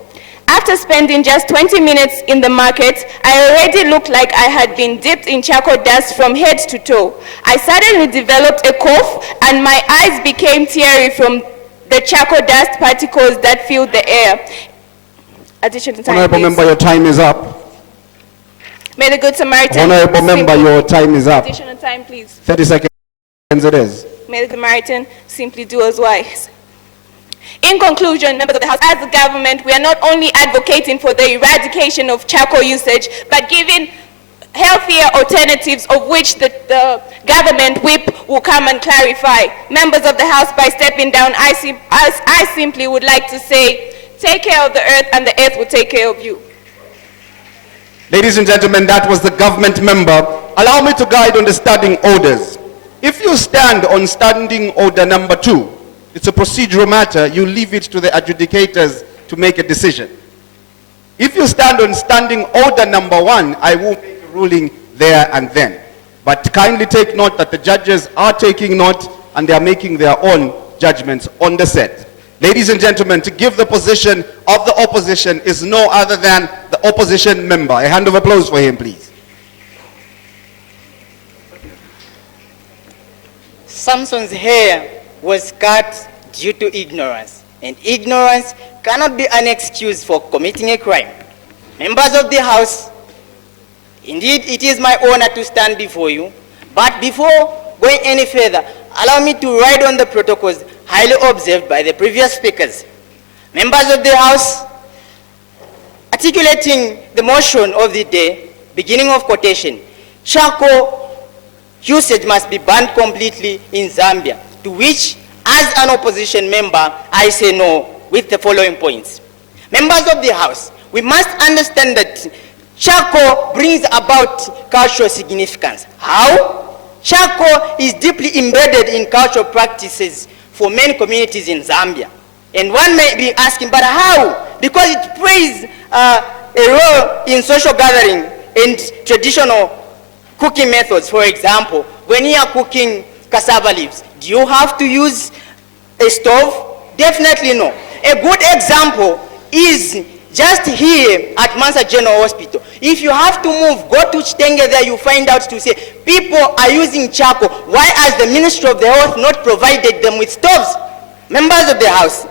after spending just 20 minutes in the market, I already looked like I had been dipped in charcoal dust from head to toe. I suddenly developed a cough and my eyes became teary from the charcoal dust particles that filled the air. Additional time, Honourable please. Member, your time is up. May the Good Samaritan... Honourable Member, your time is up. Additional time, please. 30 seconds it is. May the Good Samaritan simply do us wise. In conclusion, members of the House, as the government, we are not only advocating for the eradication of charcoal usage, but giving healthier alternatives of which the government whip will come and clarify. Members of the House, by stepping down, I simply would like to say, take care of the earth and the earth will take care of you. Ladies and gentlemen, that was the government member. Allow me to guide on the standing orders. If you stand on standing order number 2, it's a procedural matter, you leave it to the adjudicators to make a decision. If you stand on standing order number 1, I will make a ruling there and then. But kindly take note that the judges are taking note and they are making their own judgments on the set. Ladies and gentlemen, to give the position of the opposition is no other than the opposition member. A hand of applause for him, please. Samson's hair was cut due to ignorance, and ignorance cannot be an excuse for committing a crime. Members of the House, indeed it is my honor to stand before you, but before going any further, allow me to write on the protocols highly observed by the previous speakers. Members of the House, articulating the motion of the day, beginning of quotation, charcoal usage must be banned completely in Zambia, to which, as an opposition member, I say no with the following points. Members of the House, we must understand that charcoal brings about cultural significance. How? Charcoal is deeply embedded in cultural practices for many communities in Zambia. And one may be asking, but how? Because it plays a role in social gathering and traditional cooking methods. For example, when you are cooking cassava leaves, do you have to use a stove? Definitely no. A good example is just here at Mansa General Hospital. If you have to move, go to Chitenge there, you find out to say, people are using charcoal. Why has the Ministry of the Health not provided them with stoves? Members of the House,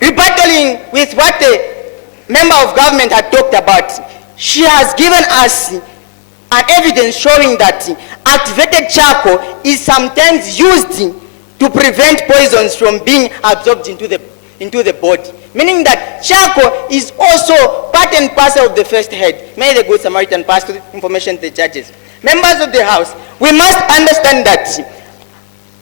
rebattling with what the member of government had talked about, she has given us an evidence showing that activated charcoal is sometimes used to prevent poisons from being absorbed into the body. Meaning that charcoal is also part and parcel of the first aid. May the Good Samaritan pass the information to the judges. Members of the House, we must understand that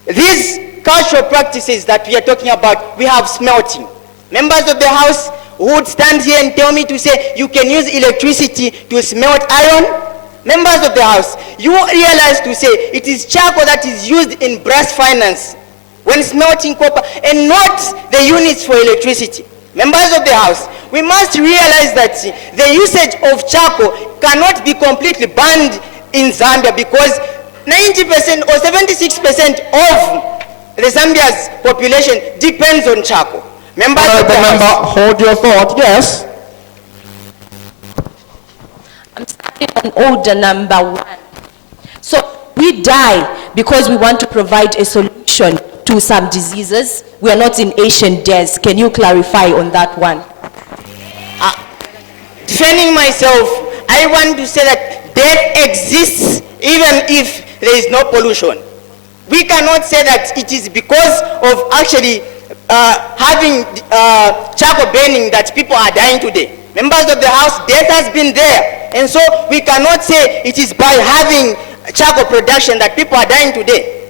these cultural practices that we are talking about, we have smelting. Members of the House would stand here and tell me to say you can use electricity to smelt iron. Members of the House, you realize to say it is charcoal that is used in brass finance when smelting copper and not the units for electricity. Members of the House, we must realize that the usage of charcoal cannot be completely banned in Zambia because 90% or 76% of the Zambia's population depends on charcoal. Members of the House, hold your thought, yes. I'm starting on order number 1. So we die because we want to provide a solution to some diseases. We are not in ancient days. Can you clarify on that one? Defending myself, I want to say that death exists even if there is no pollution. We cannot say that it is because of actually having charcoal burning that people are dying today. Members of the House, death has been there. And so we cannot say it is by having charcoal production that people are dying today.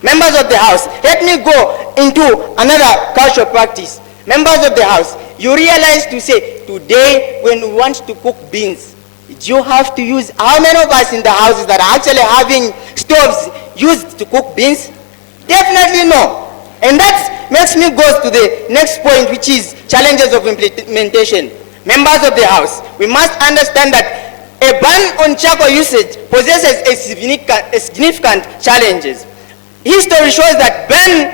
Members of the House, let me go into another cultural practice. Members of the House, you realize to say, today when we want to cook beans, do you have to use, how many of us in the houses that are actually having stoves used to cook beans? Definitely no. And that makes me go to the next point, which is challenges of implementation. Members of the House, we must understand that a ban on charcoal usage possesses a significant challenges. History shows that banning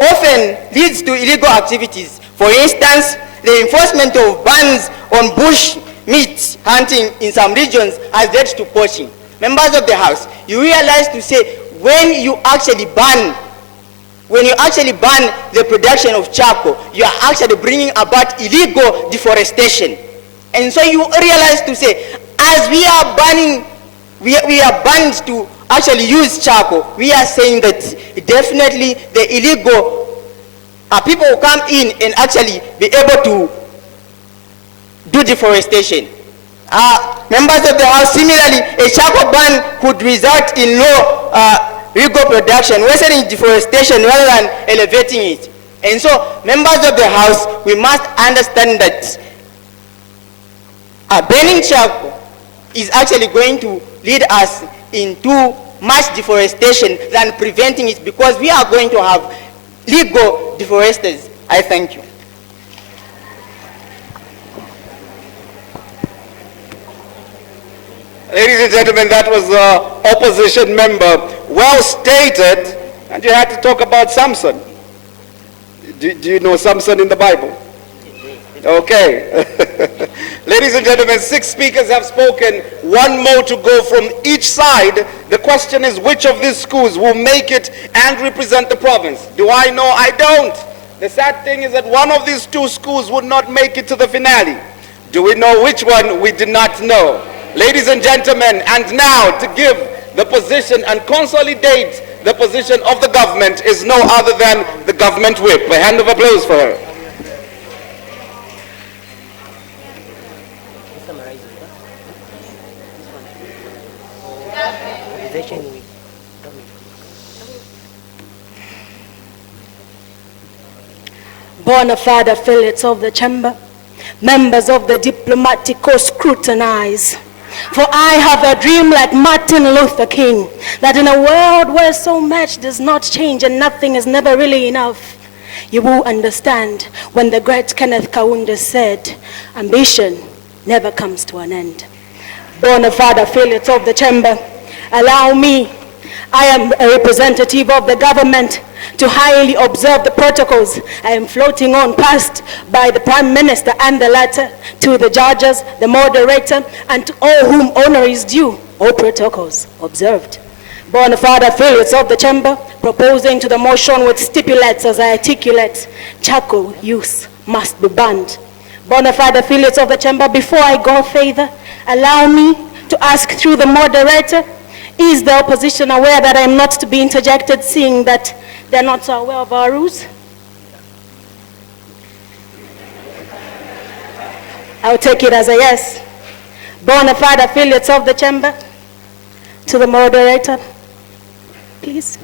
often leads to illegal activities. For instance, the enforcement of bans on bush meat hunting in some regions has led to poaching. Members of the House, you realize to say when you actually ban the production of charcoal, you are actually bringing about illegal deforestation. And so you realize to say, as we are banning, we are banned to actually use charcoal, we are saying that definitely the illegal people will come in and actually be able to do deforestation. Members of the House, similarly, a charcoal ban could result in low legal production, worsening deforestation rather than elevating it. And so, members of the House, we must understand that Burning charcoal is actually going to lead us into much deforestation than preventing it, because we are going to have legal deforesters. I thank you. Ladies and gentlemen, that was the opposition member. Well stated, and you had to talk about Samson. Do you know Samson in the Bible? Okay. Ladies and gentlemen, 6 speakers have spoken, 1 more to go from each side. The question is, which of these schools will make it and represent the province? Do I know? I don't. The sad thing is that one of these 2 schools would not make it to the finale. Do we know which one? We do not know. Ladies and gentlemen, and now to give the position and consolidate the position of the government is no other than the government whip. A hand of applause for her. Bona fide affiliates of the chamber, members of the diplomatic corps scrutinize. For I have a dream like Martin Luther King, that in a world where so much does not change and nothing is never really enough, you will understand when the great Kenneth Kaunda said, ambition never comes to an end. Bona fide affiliates of the chamber, allow me, I am a representative of the government, to highly observe the protocols I am floating on passed by the Prime Minister and the latter, to the judges, the moderator, and to all whom honor is due, all protocols observed. Bona fide affiliates of the chamber, proposing to the motion with stipulates as I articulate, charcoal use must be banned. Bona fide affiliates of the chamber, before I go further, allow me to ask through the moderator, is the opposition aware that I am not to be interjected, seeing that they're not so aware of our rules? I'll take it as a yes. Bona fide affiliates of the chamber, to the moderator, please.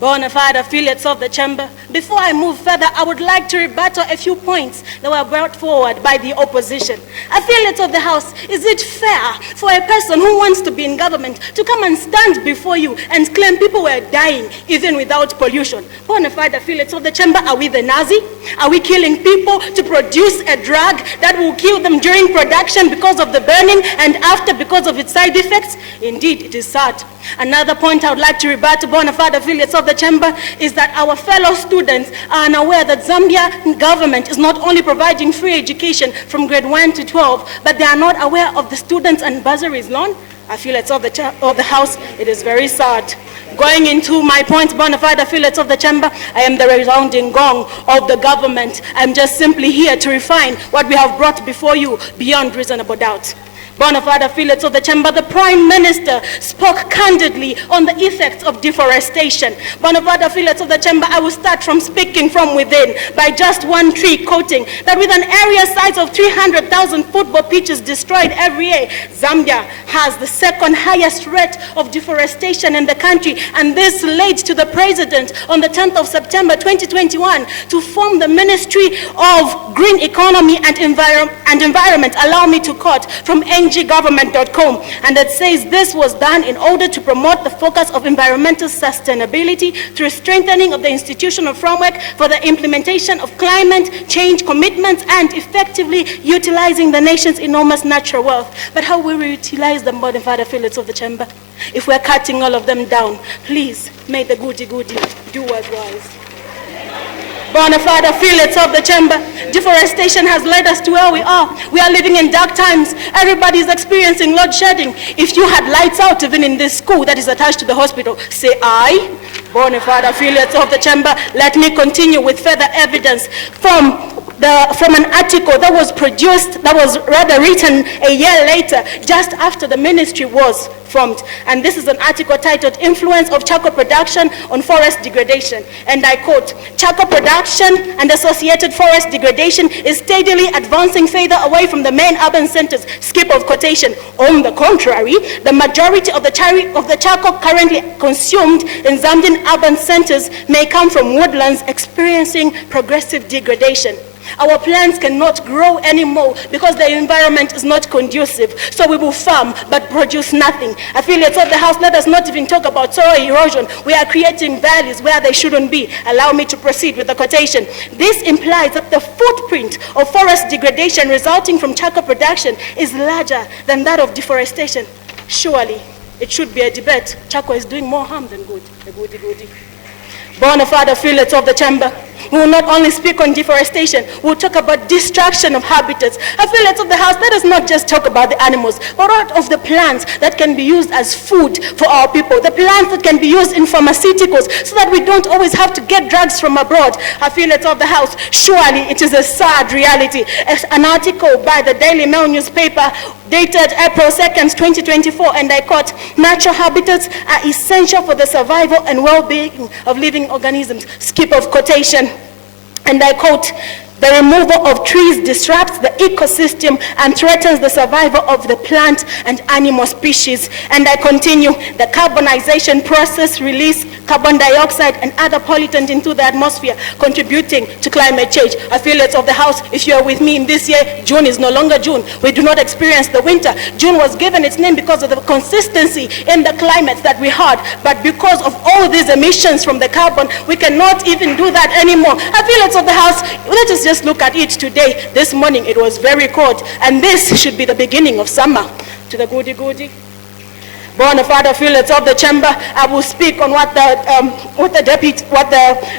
Bona fide affiliates of the chamber, before I move further, I would like to rebuttal a few points that were brought forward by the opposition. Affiliates of the House, is it fair for a person who wants to be in government to come and stand before you and claim people were dying even without pollution? Bona fide affiliates of the chamber, are we the Nazi? Are we killing people to produce a drug that will kill them during production because of the burning and after because of its side effects? Indeed, it is sad. Another point I would like to rebut to bona fide affiliates of the chamber is that our fellow students are unaware that Zambia government is not only providing free education from grade 1 to 12, but they are not aware of the students and bursaries loan. Affiliates of the House, it is very sad. Going into my point, bona fide affiliates of the chamber, I am the resounding gong of the government. I am just simply here to refine what we have brought before you beyond reasonable doubt. Bona fide affiliates of the chamber, the Prime Minister spoke candidly on the effects of deforestation. Bona fide affiliates of the chamber, I will start from speaking from within by just one tree, quoting that with an area size of 300,000 football pitches destroyed every year, Zambia has the second highest rate of deforestation in the country, and this led to the President on the 10th of September 2021 to form the Ministry of Green Economy and Environment, allow me to quote from nggovernment.com, and it says this was done in order to promote the focus of environmental sustainability through strengthening of the institutional framework for the implementation of climate change commitments and effectively utilizing the nation's enormous natural wealth. But how will we utilize the bona fide affiliates of the chamber? If we're cutting all of them down, please, may the goody-goody do as wise. Bona fide affiliates of the chamber, deforestation has led us to where we are. We are living in dark times. Everybody is experiencing load shedding. If you had lights out even in this school that is attached to the hospital, say aye. Bona fide affiliates of the chamber, let me continue with further evidence from from an article that was produced, that was rather written a year later, just after the ministry was formed. And this is an article titled Influence of Charcoal Production on Forest Degradation. And I quote, "Charcoal production and associated forest degradation is steadily advancing further away from the main urban centers." Skip of quotation. On the contrary, the majority of the charcoal currently consumed in Zambian urban centers may come from woodlands experiencing progressive degradation. Our plants cannot grow anymore because the environment is not conducive. So we will farm but produce nothing. Affiliates of the House, let us not even talk about soil erosion. We are creating valleys where they shouldn't be. Allow me to proceed with the quotation. "This implies that the footprint of forest degradation resulting from charcoal production is larger than that of deforestation." Surely, it should be a debate. Charcoal is doing more harm than good. The goody. Bona fide affiliates of the chamber, we will not only speak on deforestation, we will talk about destruction of habitats. Affiliates of the House, let us not just talk about the animals, but all of the plants that can be used as food for our people, the plants that can be used in pharmaceuticals, so that we don't always have to get drugs from abroad. Affiliates of the House, surely it is a sad reality. As an article by the Daily Mail newspaper dated April 2nd, 2024, and I quote, "Natural habitats are essential for the survival and well-being of living organisms." Skip of quotation. And I quote, "The removal of trees disrupts the ecosystem and threatens the survival of the plant and animal species." And I continue, "The carbonization process releases carbon dioxide and other pollutants into the atmosphere, contributing to climate change." Affiliates of the House, if you are with me in this year, June is no longer June. We do not experience the winter. June was given its name because of the consistency in the climate that we had. But because of all these emissions from the carbon, we cannot even do that anymore. Affiliates of the House, let us just look at it today. This morning it was very cold, and this should be the beginning of summer. To the goody. Bona fide affiliates of the chamber, I will speak on what the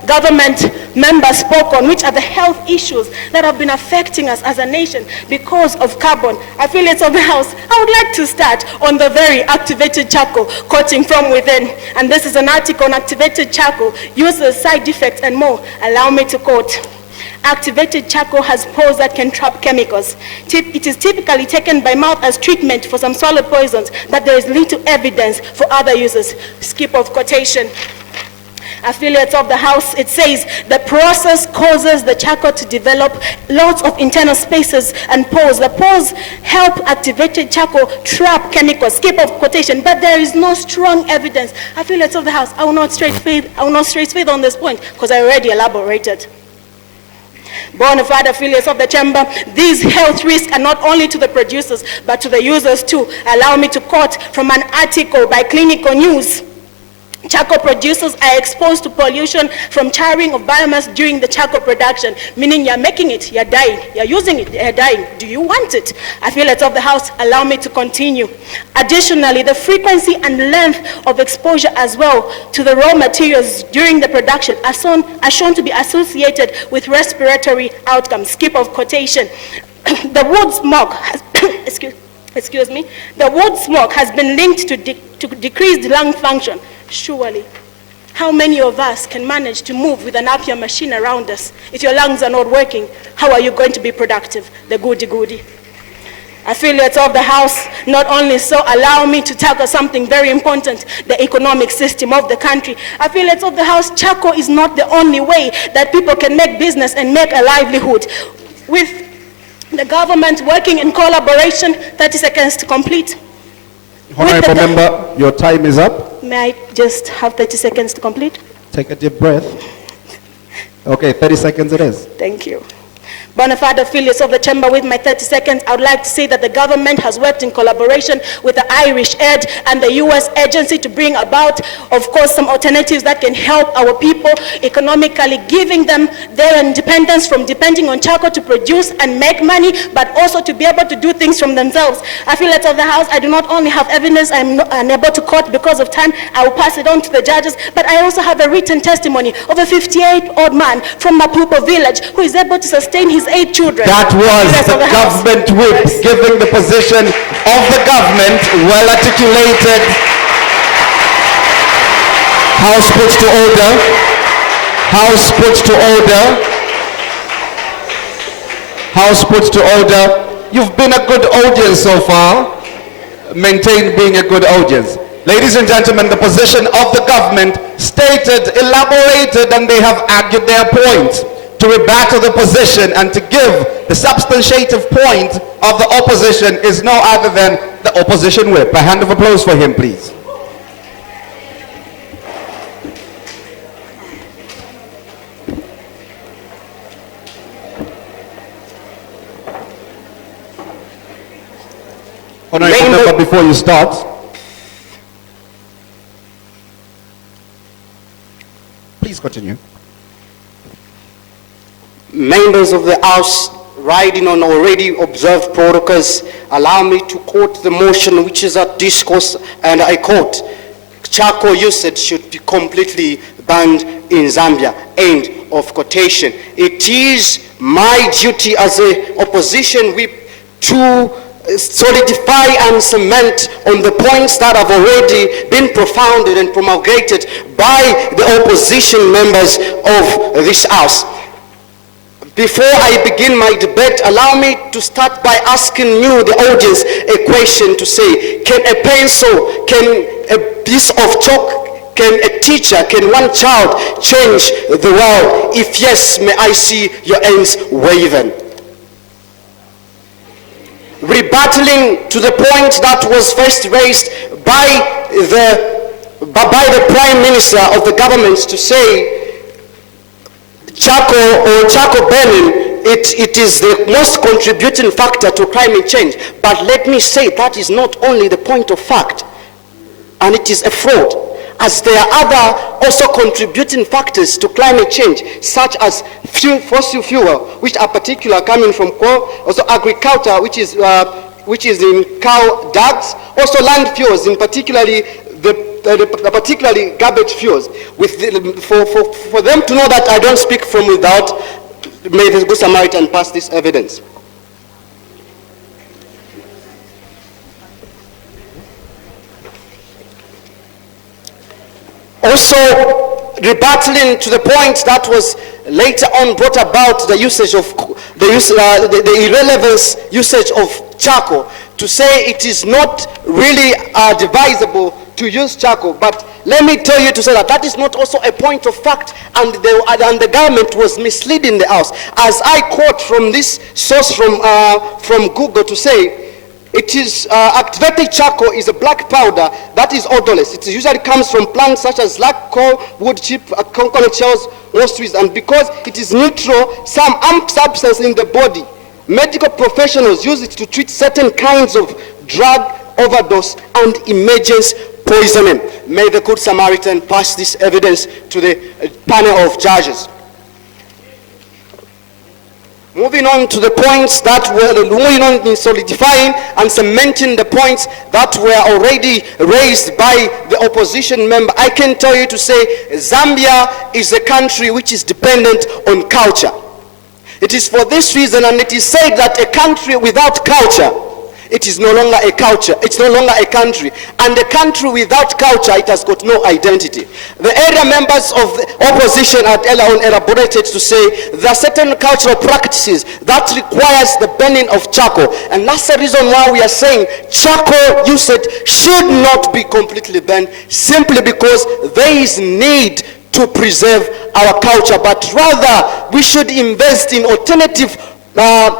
government member spoke on, which are the health issues that have been affecting us as a nation because of carbon. Affiliates of the House, I would like to start on the very activated charcoal, quoting from within. And this is an article on activated charcoal, uses, side effects, and more. Allow me to quote. "Activated charcoal has pores that can trap chemicals. It is typically taken by mouth as treatment for some solid poisons, but there is little evidence for other uses." Skip of quotation. Affiliates of the House, it says, "The process causes the charcoal to develop lots of internal spaces and pores. The pores help activated charcoal trap chemicals." Skip of quotation. But there is no strong evidence. Affiliates of the House, I will not stray further on this point because I already elaborated. Bona fide affiliates of the chamber, these health risks are not only to the producers, but to the users too. Allow me to quote from an article by Clinical News. "Charcoal producers are exposed to pollution from charring of biomass during the charcoal production," meaning you're making it, you're dying, you're using it, you're dying. Do you want it? Affiliates of the House, allow me to continue. "Additionally, the frequency and length of exposure as well to the raw materials during the production are shown to be associated with respiratory outcomes." Skip of quotation. "The wood smoke has the wood smoke has been linked to decreased lung function." Surely, how many of us can manage to move with an Appian machine around us? If your lungs are not working, how are you going to be productive? The goody. Affiliates of the House, not only so, allow me to tackle something very important, the economic system of the country. Affiliates of the House, charcoal is not the only way that people can make business and make a livelihood. With the government working in collaboration, 30 seconds to complete. Honorable member, your time is up. May I just have 30 seconds to complete? Take a deep breath. Okay, 30 seconds it is. Thank you. Bona fide affiliates of the chamber, with my 30 seconds, I would like to say that the government has worked in collaboration with the Irish Aid and the US agency to bring about, of course, some alternatives that can help our people economically, giving them their independence from depending on charcoal to produce and make money, but also to be able to do things from themselves. Affiliates of the House, I do not only have evidence I'm not unable to quote because of time, I will pass it on to the judges, but I also have a written testimony of a 58-year-old man from Luapula village who is able to sustain his 8 children. That was the government whip, giving the position of the government, well articulated. House puts to order. House puts to order. House put to order. You've been a good audience so far. Maintain being a good audience. Ladies and gentlemen, the position of the government stated, elaborated, and they have argued their point. To rebut the position and to give the substantiative point of the opposition is no other than the opposition whip. A hand of applause for him, please. Honorable member, before you start, please continue. Members of the House, riding on already observed protocols, allow me to quote the motion which is at discourse, and I quote, charcoal usage should be completely banned in Zambia. End of quotation. It is my duty as an opposition whip to solidify and cement on the points that have already been propounded and promulgated by the opposition members of this House. Before I begin my debate, allow me to start by asking you, the audience, a question to say, can a pencil, can a piece of chalk, can a teacher, can one child change the world? If yes, may I see your hands waving? Rebattling to the point that was first raised by the Prime Minister of the government to say, charcoal burning, it is the most contributing factor to climate change. But let me say that is not only the point of fact, and it is a fraud, as there are other also contributing factors to climate change, such as fossil fuel, which are particularly coming from coal, also agriculture, which is in cow ducts, also land fuels, in particularly particularly garbage fuels. For them to know that I don't speak from without, may the Good Samaritan pass this evidence. Also, rebattling to the point that was later on brought about the usage of the irrelevance usage of charcoal, to say it is not really advisable to use charcoal. But let me tell you to say that that is not also a point of fact, and the government was misleading the House. As I quote from this source from Google to say, it is activated charcoal is a black powder that is odorless. It usually comes from plants such as black coal, wood chip, coconut shells, most trees, and because it is neutral, some substance in the body, medical professionals use it to treat certain kinds of drug overdose and emergency poisoning. May the Good Samaritan pass this evidence to the panel of judges. Moving on to the points that were moving on in solidifying and cementing the points that were already raised by the opposition member, I can tell you to say Zambia is a country which is dependent on culture. It is for this reason, and it is said that a country without culture, it is no longer a culture, it's no longer a country. And a country without culture, it has got no identity. The area members of the opposition had elaborated to say there are certain cultural practices that requires the burning of charcoal. And that's the reason why we are saying charcoal usage should not be completely banned, simply because there is need to preserve our culture, but rather we should invest in alternative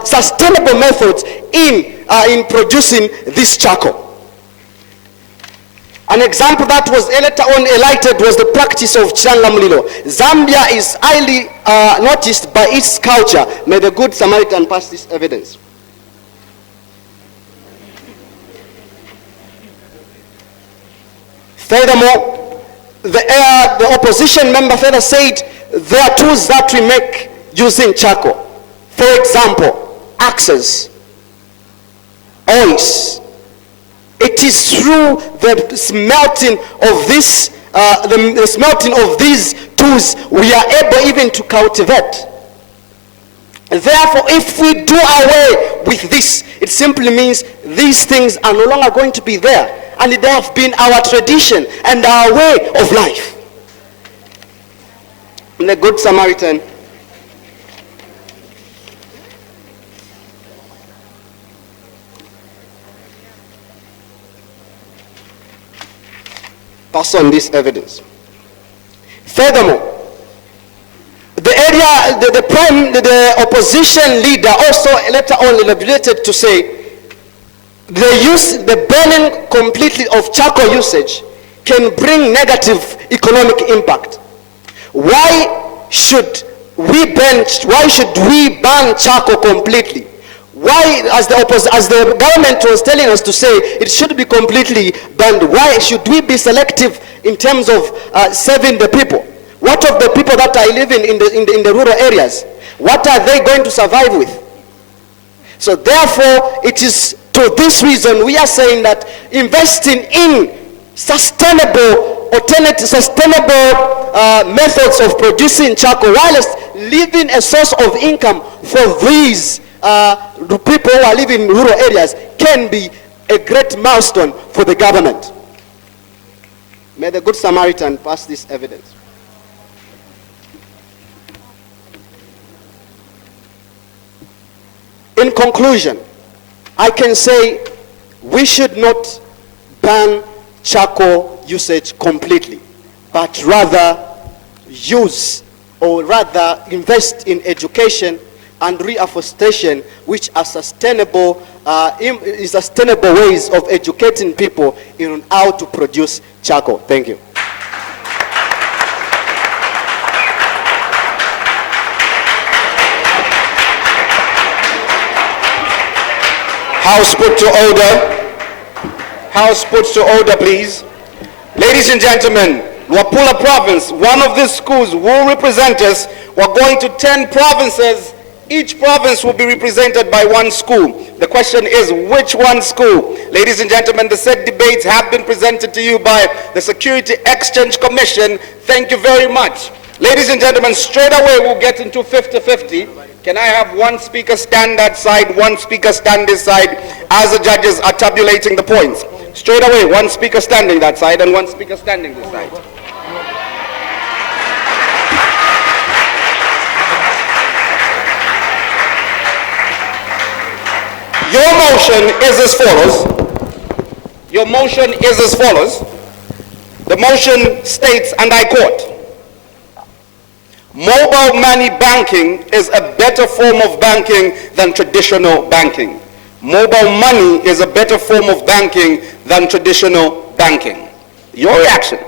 sustainable methods in producing this charcoal. An example that was later on enlightened was the practice of Changamlilo. Zambia is highly noticed by its culture. May the Good Samaritan pass this evidence. Furthermore, the opposition member further said there are tools that we make using charcoal. For example, axes, oils. It is through the smelting of this, the smelting of these tools we are able even to cultivate. Therefore, if we do away with this, it simply means these things are no longer going to be there. And they have been our tradition and our way of life. And the Good Samaritan. pass on this evidence. Furthermore, the opposition leader also later on elaborated to say the banning completely of charcoal usage can bring negative economic impact. Why should we ban charcoal completely? Why, as the government was telling us to say, it should be completely banned? Why should we be selective in terms of serving the people? What of the people that are living in the rural areas? What are they going to survive with? So therefore, it is to this reason we are saying that investing in sustainable methods of producing charcoal, whilst leaving a source of income for these people who are living in rural areas, can be a great milestone for the government. May the Good Samaritan pass this evidence. In conclusion, I can say we should not ban charcoal usage completely, but rather invest in education and reforestation, which are sustainable ways of educating people in how to produce charcoal. Thank you. House put to order. House put to order, please. Ladies and gentlemen, Luapula province, one of these schools will represent us. We're going to 10 provinces. Each province will be represented by one school. The question is, which one school? Ladies and gentlemen, the said debates have been presented to you by the Security Exchange Commission. Thank you very much. Ladies and gentlemen, straight away we'll get into 50-50. Can I have one speaker stand that side, one speaker stand this side, as the judges are tabulating the points? Straight away, one speaker standing that side and one speaker standing this side. Your motion is as follows. Your motion is as follows. The motion states, and I quote, mobile money banking is a better form of banking than traditional banking. Mobile money is a better form of banking than traditional banking. Your reaction?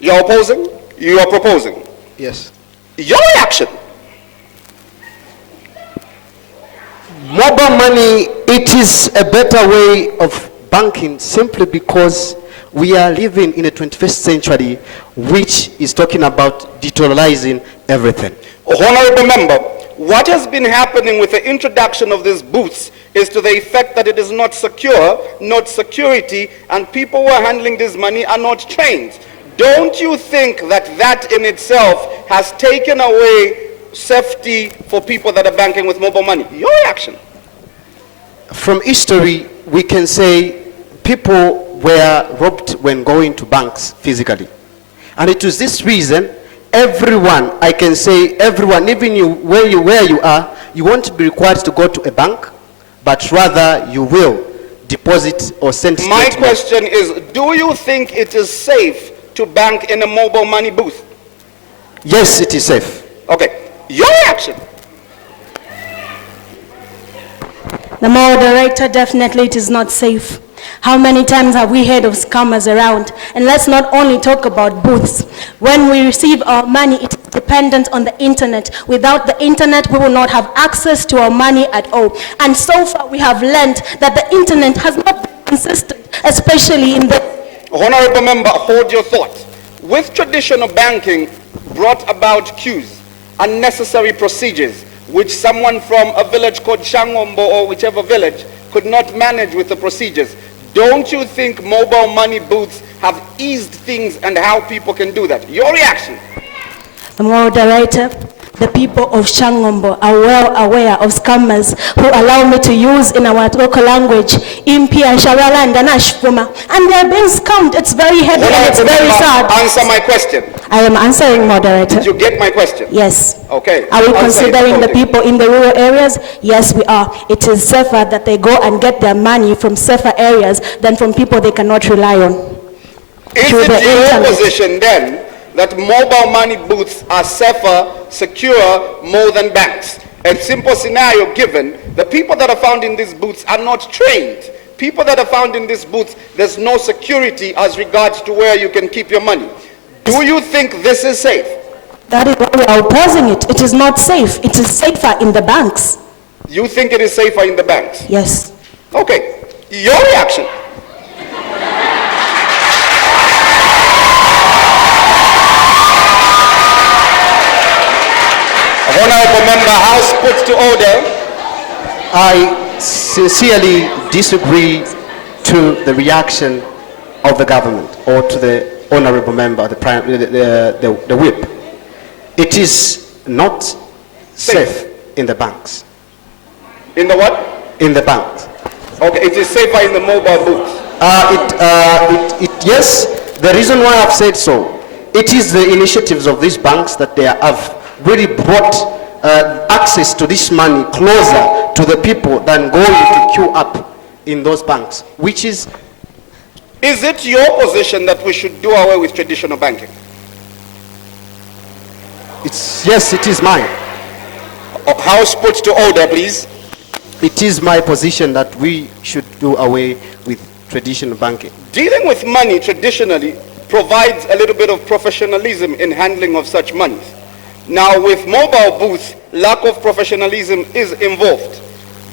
You're opposing? You are proposing? Yes. Your reaction? Mobile money, it is a better way of banking simply because we are living in the 21st century, which is talking about digitalizing everything. Honorable member, what has been happening with the introduction of these booths is to the effect that it is not secure, not security, and people who are handling this money are not trained. Don't you think that that in itself has taken away safety for people that are banking with mobile money? Your reaction? From history, we can say people were robbed when going to banks physically. And it was this reason, everyone, I can say everyone, even you, where you are, you won't be required to go to a bank, but rather you will deposit or send statement. My question is, do you think it is safe to bank in a mobile money booth? Yes, it is safe. Okay. Your reaction? The moderator, definitely it is not safe. How many times have we heard of scammers around? And let's not only talk about booths. When we receive our money, it is dependent on the internet. Without the internet, we will not have access to our money at all. And so far, we have learned that the internet has not been consistent, especially in the... Honorable member, hold your thought. With traditional banking, brought about queues, unnecessary procedures, which someone from a village called Shangombo or whichever village could not manage with the procedures. Don't you think mobile money booths have eased things and how people can do that? Your reaction? The moderator, the people of Shangombo are well aware of scammers who allow me to use in our local language, Impi and Sharala and Danashpuma. And they are being scammed. It's very heavy and it's very sad. Answer my question. I am answering, moderator. Did you get my question? Yes. Okay. Are we considering the people in the rural areas? Yes, we are. It is safer that they go and get their money from safer areas than from people they cannot rely on. Is through the it your internet. position then that mobile money booths are safer, secure more than banks? A simple scenario given, the people that are found in these booths are not trained. People that are found in these booths, there's no security as regards to where you can keep your money. Do you think this is safe? That is why we are opposing it. It is not safe. It is safer in the banks. You think it is safer in the banks? Yes. Okay. Your reaction? Honorable Member, House puts to order. I sincerely disagree to the reaction of the government or to the honorable member, the whip. It is not safe in the banks. In the what? In the banks. Okay, it is safer in the mobile booths. Yes, the reason why I've said so, it is the initiatives of these banks that they have really brought access to this money closer to the people than going to queue up in those banks, which is... Is it your position that we should do away with traditional banking? Yes, it is mine. House put to order, please. It is my position that we should do away with traditional banking. Dealing with money traditionally provides a little bit of professionalism in handling of such monies. Now with mobile booths, lack of professionalism is involved.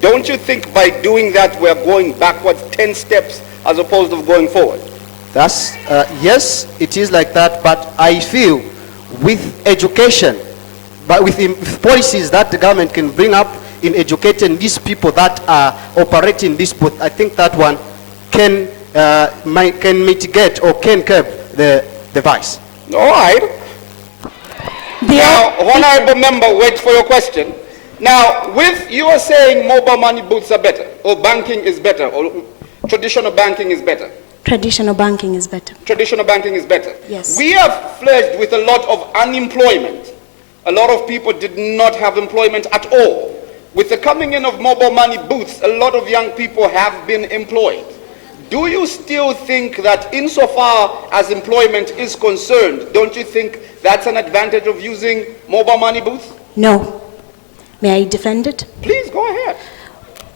Don't you think by doing that we're going backwards 10 steps as opposed to going forward? Yes, it is like that, but I feel with education, but with policies that the government can bring up in educating these people that are operating this booth, I think that one can mitigate or can curb the vice. All right. Now, honorable member, wait for your question. Now, with you are saying mobile money booths are better, or banking is better, or traditional banking is better. Traditional banking is better. Traditional banking is better. Yes. We are fledged with a lot of unemployment. A lot of people did not have employment at all. With the coming in of mobile money booths, a lot of young people have been employed. Do you still think that insofar as employment is concerned, don't you think that's an advantage of using mobile money booths? No. May I defend it? Please go ahead.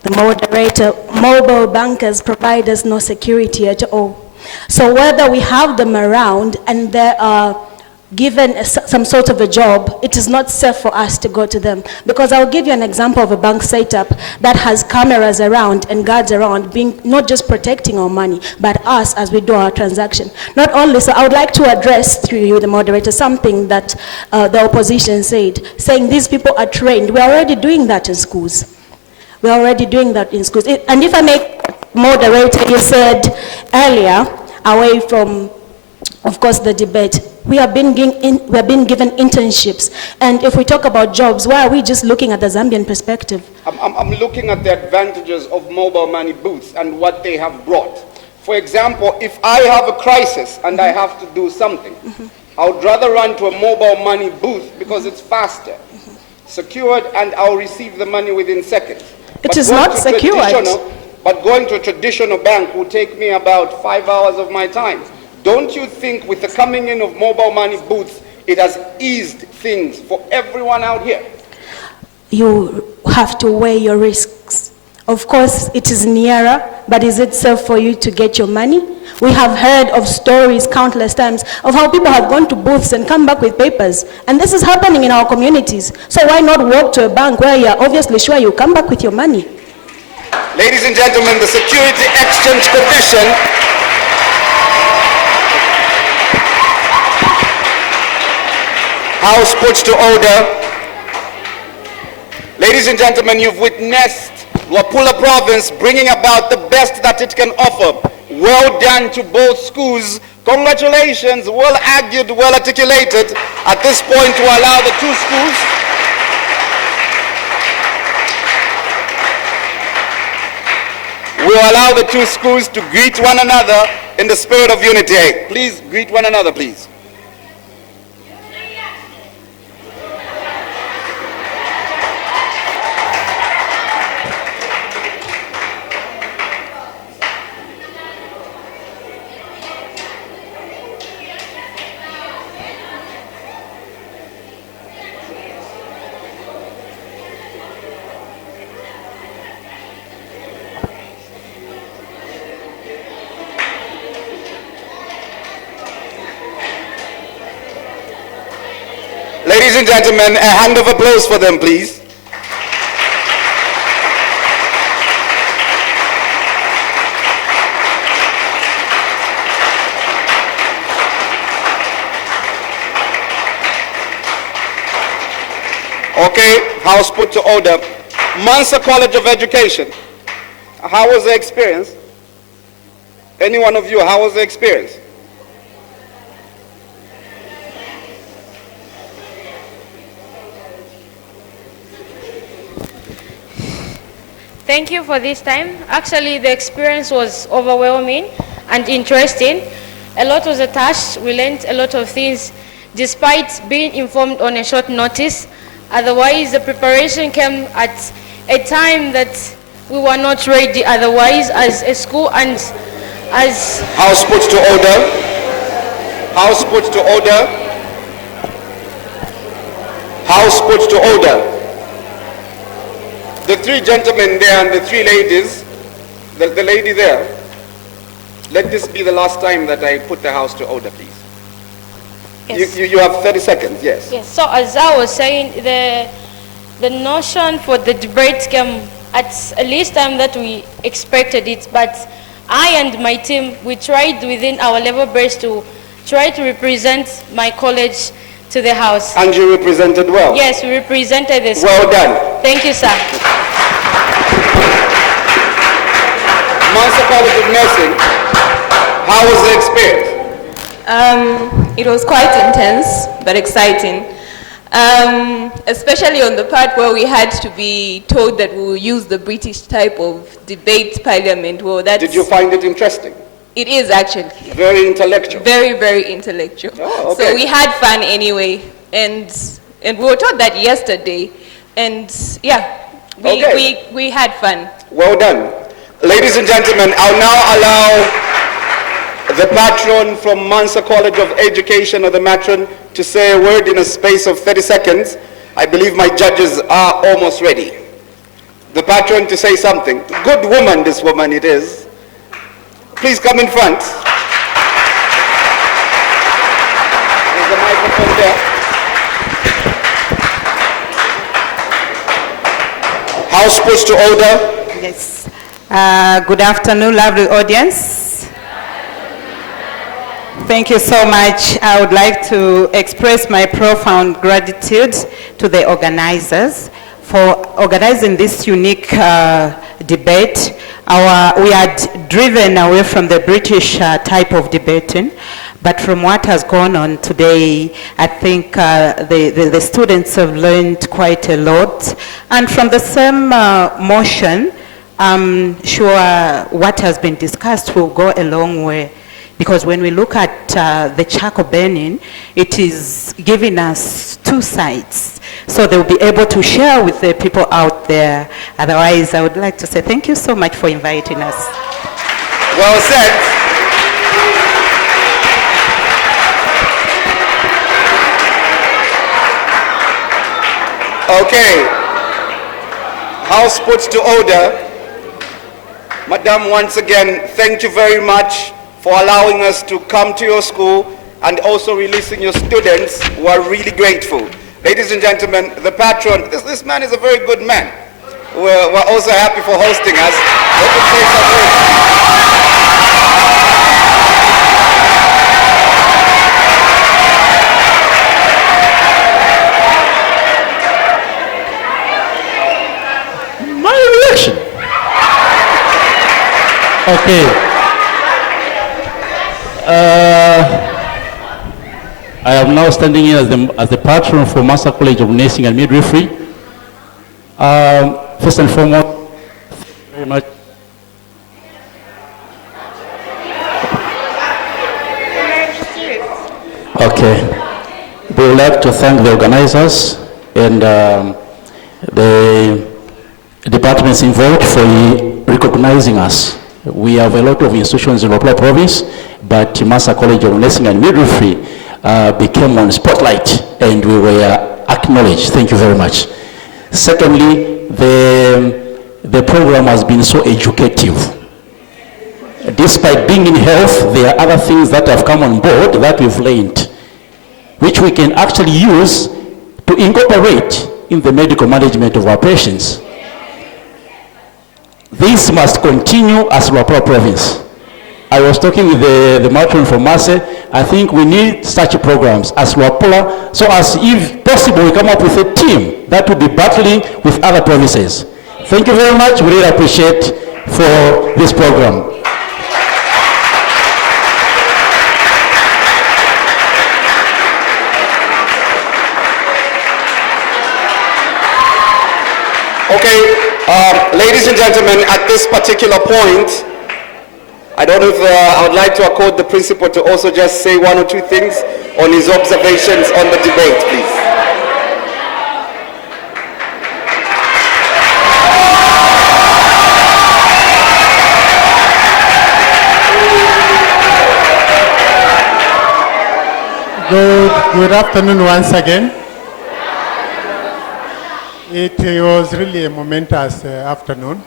The moderator, mobile bankers provide us no security at all. So whether we have them around and they are given some sort of a job, it is not safe for us to go to them. Because I'll give you an example of a bank setup that has cameras around and guards around, being not just protecting our money, but us as we do our transaction. Not only, so I would like to address through you, the moderator, something that the opposition said, saying these people are trained. We're already doing that in schools. We're already doing that in schools. And if I make moderator, you said earlier, away from, of course, the debate, we have been given internships. And if we talk about jobs, why are we just looking at the Zambian perspective? I'm looking at the advantages of mobile money booths and what they have brought. For example, if I have a crisis and I have to do something, I would rather run to a mobile money booth because it's faster, secured, and I'll receive the money within seconds. It is not secured. But going to a traditional bank will take me about 5 hours of my time. Don't you think with the coming in of mobile money booths, it has eased things for everyone out here? You have to weigh your risks. Of course, it is nearer, but is it safe for you to get your money? We have heard of stories countless times of how people have gone to booths and come back with papers. And this is happening in our communities. So why not walk to a bank where you're obviously sure you'll come back with your money? Ladies and gentlemen, the Security Exchange Commission House puts to order. Ladies and gentlemen, you've witnessed Luapula province bringing about the best that it can offer. Well done to both schools. Congratulations, well argued, well articulated. At this point, to allow the two schools we'll allow the two schools to greet one another in the spirit of unity. Please greet one another, please. and gentlemen, a hand of applause for them, please. Okay, House put to order. Mansa College of Education. How was the experience? Any one of you, how was the experience? Thank you for this time. Actually, the experience was overwhelming and interesting. A lot was attached. We learned a lot of things despite being informed on a short notice. Otherwise, the preparation came at a time that we were not ready otherwise as a school and as... House put to order. House put to order. House put to order. The three gentlemen there and the three ladies, the lady there, let this be the last time that I put the House to order, please. Yes. You have 30 seconds, yes. Yes, so as I was saying, the notion for the debate came at a least time that we expected it, but I and my team, we tried within our level base to try to represent my college to the House. And you represented well? Yes, we represented the school. Well done. Thank you, sir. Mansa College of Nursing, how was the experience? It was quite intense, but exciting. Especially on the part where we had to be told that we will use the British type of debate parliament. Well, that's... Did you find it interesting? It is actually. Very intellectual. Very, very intellectual. Oh, okay. So we had fun anyway, and we were taught that yesterday, and yeah, we had fun. Well done. Ladies and gentlemen, I'll now allow the patron from Mansa College of Education, or the matron, to say a word in a space of 30 seconds. I believe my judges are almost ready. The patron to say something. Good woman, this woman it is. Please come in front. There's a microphone there. House puts to order. Yes. Good afternoon, lovely audience. Thank you so much. I would like to express my profound gratitude to the organizers for organizing this unique debate. We had driven away from the British type of debating, but from what has gone on today, I think the students have learned quite a lot. And from the same motion, I'm sure what has been discussed will go a long way. Because when we look at the charcoal burning, it is giving us two sides. So they'll be able to share with the people out there. Otherwise, I would like to say thank you so much for inviting us. Well said. Okay. House puts to order. Madam, once again, thank you very much for allowing us to come to your school and also releasing your students. We are really grateful. Ladies and gentlemen, the patron, this man is a very good man. We're also happy for hosting us. Let him say something. My reaction. Okay. I am now standing here as the patron for Mansa College of Nursing and Midwifery. First and foremost, thank you very much. Okay. We would like to thank the organizers and the departments involved for recognizing us. We have a lot of institutions in Luapula province, but Mansa College of Nursing and Midwifery became on spotlight and we were acknowledged. Thank you very much. Secondly, the program has been so educative. Despite being in health, there are other things that have come on board that we've learned, which we can actually use to to incorporate in the medical management of our patients. This must continue as Luapula province. I was talking with the matron from Mansa. I think we need such programs as Luapula, so as if possible we come up with a team that will be battling with other provinces. Thank you very much. We really appreciate for this program. Okay, ladies and gentlemen, at this particular point, I don't know if I would like to accord the principal to also just say one or two things on his observations on the debate, please. Good afternoon once again. It was really a momentous afternoon.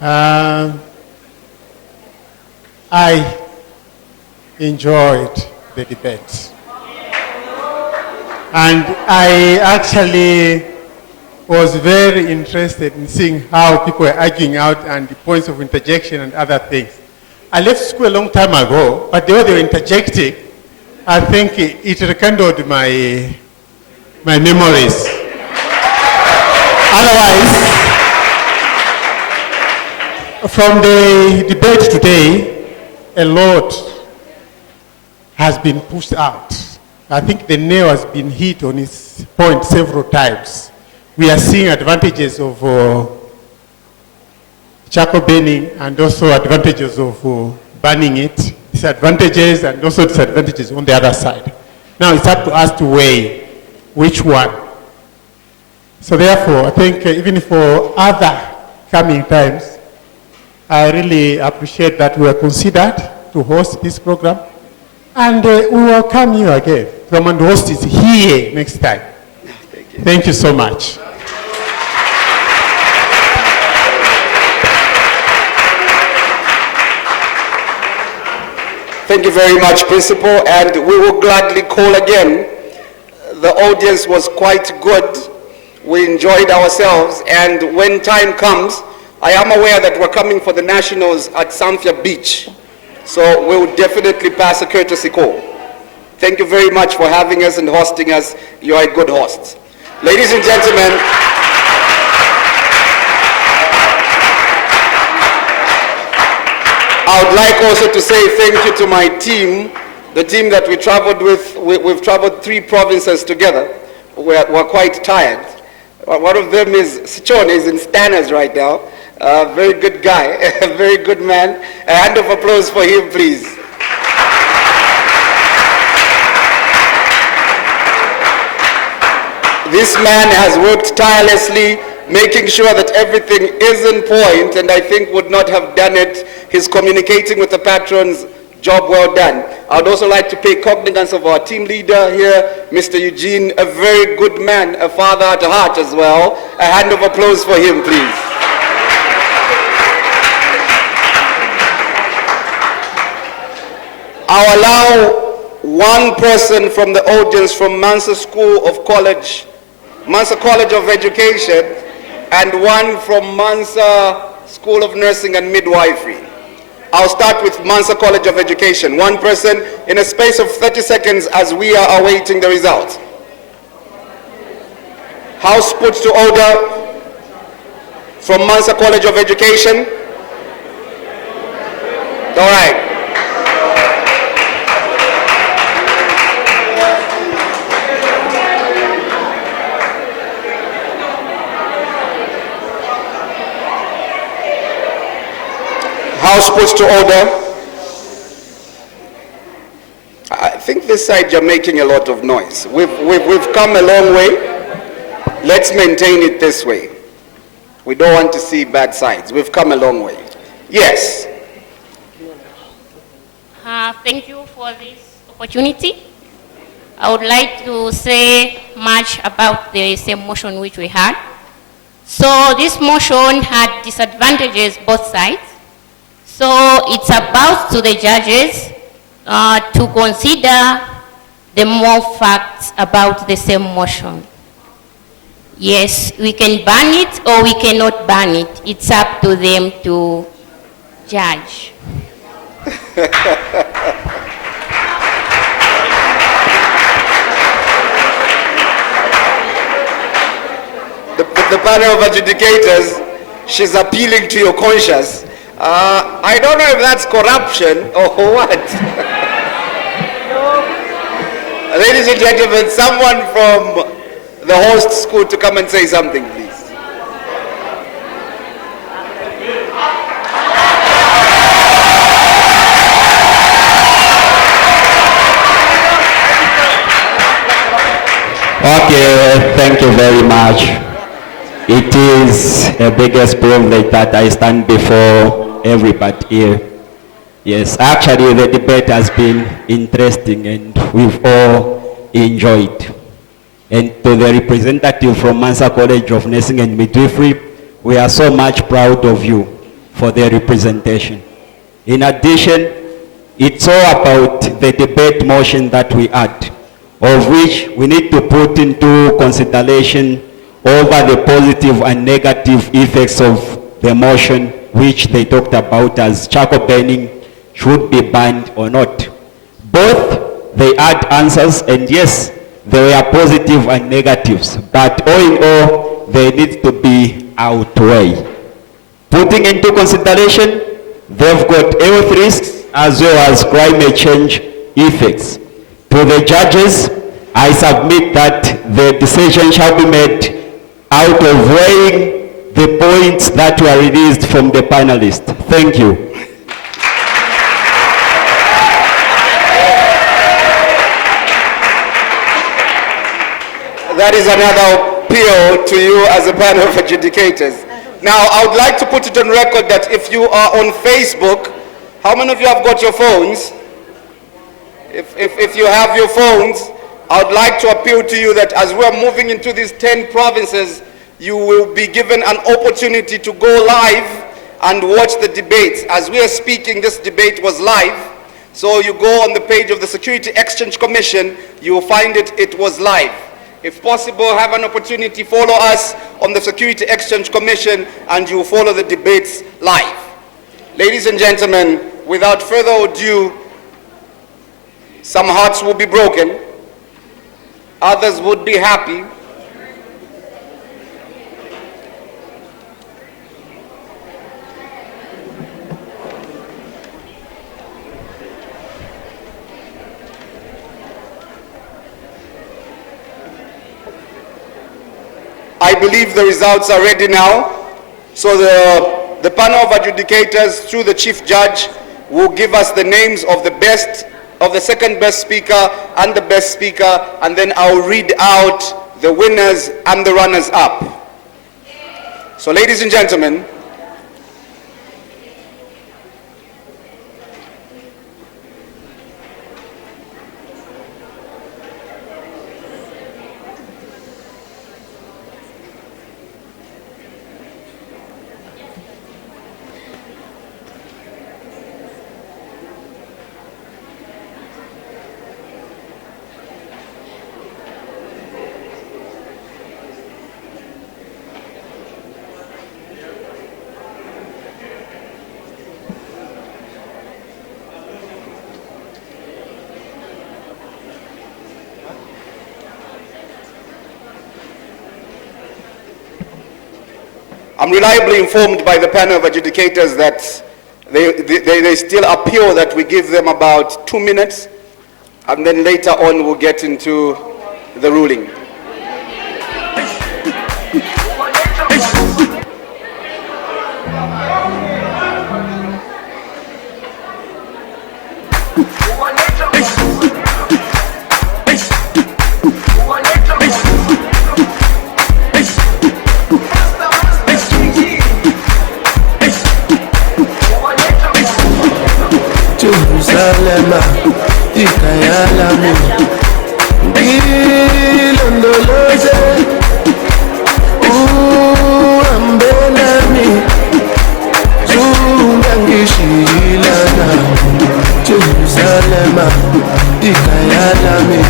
I enjoyed the debate. And I actually was very interested in seeing how people were arguing out and the points of interjection and other things. I left school a long time ago, but the way they were interjecting, I think it rekindled my memories. Otherwise, from the debate today, a lot has been pushed out. I think the nail has been hit on its point several times. We are seeing advantages of charcoal burning and also advantages of burning it, disadvantages and also disadvantages on the other side. Now it's up to us to weigh which one. So therefore, I think even for other coming times, I really appreciate that we are considered to host this program. And we will come here again. Come and host it here next time. Thank you. Thank you so much. Thank you very much, Principal, and we will gladly call again. The audience was quite good. We enjoyed ourselves, and when time comes, I am aware that we're coming for the Nationals at Samfya Beach, so we will definitely pass a courtesy call. Thank you very much for having us and hosting us. You are a good host. Ladies and gentlemen, I would like also to say thank you to my team, the team that we traveled with. We've traveled 3 provinces together. We're quite tired. One of them is Sichone, is in Stanners right now. Very good guy, a very good man. A hand of applause for him, please. This man has worked tirelessly, making sure that everything is in point, and I think would not have done it. His communicating with the patrons, job well done. I would also like to pay cognizance of our team leader here, Mr. Eugene, a very good man, a father at heart as well. A hand of applause for him, please. I'll allow one person from the audience from Mansa College of Education, and one from Mansa School of Nursing and Midwifery. I'll start with Mansa College of Education. One person in a space of 30 seconds as we are awaiting the results. House puts to order from Mansa College of Education. All right. House puts to order. I think this side you're making a lot of noise. We've come a long way. Let's maintain it this way. We don't want to see bad sides. We've come a long way. Yes. Thank you for this opportunity. I would like to say much about the same motion which we had. So this motion had disadvantages both sides. So it's about to the judges to consider the more facts about the same motion. Yes, we can ban it or we cannot ban it. It's up to them to judge. The panel of adjudicators, she's appealing to your conscience. I don't know if that's corruption or what. Ladies and gentlemen, someone from the host school to come and say something, please. Okay, thank you very much. It is a biggest privilege that I stand before everybody here. Yes, actually the debate has been interesting and we've all enjoyed. And to the representative from Mansa College of Nursing and Midwifery, we are so much proud of you for the representation. In addition, it's all about the debate motion that we had, of which we need to put into consideration over the positive and negative effects of the motion, which they talked about as charcoal burning should be banned or not. Both, they had answers, and yes, there were positive and negatives, but all in all, they need to be outweighed. Putting into consideration, they've got health risks as well as climate change effects. To the judges, I submit that the decision shall be made out of weighing the points that were released from the panelists. Thank you. That is another appeal to you as a panel of adjudicators. Now, I would like to put it on record that if you are on Facebook, how many of you have got your phones? If you have your phones, I would like to appeal to you that as we are moving into these 10 provinces, you will be given an opportunity to go live and watch the debates. As we are speaking, this debate was live. So you go on the page of the Security Exchange Commission, you will find it was live. If possible, have an opportunity, follow us on the Security Exchange Commission and you will follow the debates live. Ladies and gentlemen, without further ado, some hearts will be broken, others would be happy. I believe the results are ready now. So the panel of adjudicators through the chief judge will give us the names of the best, of the second best speaker and the best speaker, and then I'll read out the winners and the runners up. So ladies and gentlemen, I'm reliably informed by the panel of adjudicators that they still appeal that we give them about 2 minutes, and then later on we'll get into the ruling. Jerusalema, ikayalami, ilondoloze, uambelami, zungangishilana. Jerusalema, ikayalami.